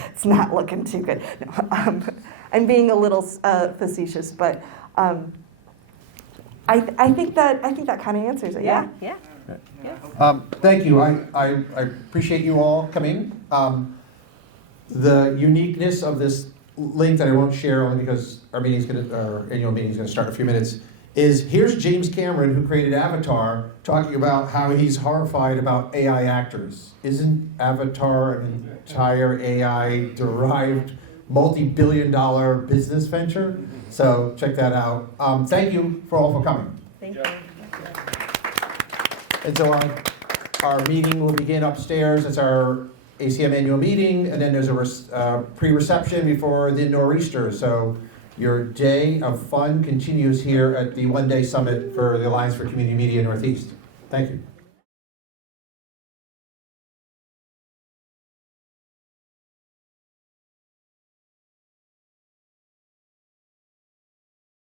it's not looking too good. No, I'm being a little facetious, but I think that kind of answers it. Yeah. Yeah. Thank you. I appreciate you all coming. The uniqueness of this link that I won't share only because our annual meeting is going to start in a few minutes is here's James Cameron, who created Avatar, talking about how he's horrified about AI actors. Isn't Avatar an entire AI-derived multi-billion-dollar business venture? So check that out. Thank you all for coming. Thank you. And so our meeting will begin upstairs. It's our ACM annual meeting, and then there's a pre-reception before the nor'easter. So your day of fun continues here at the one-day summit for the Alliance for Community Media Northeast. Thank you.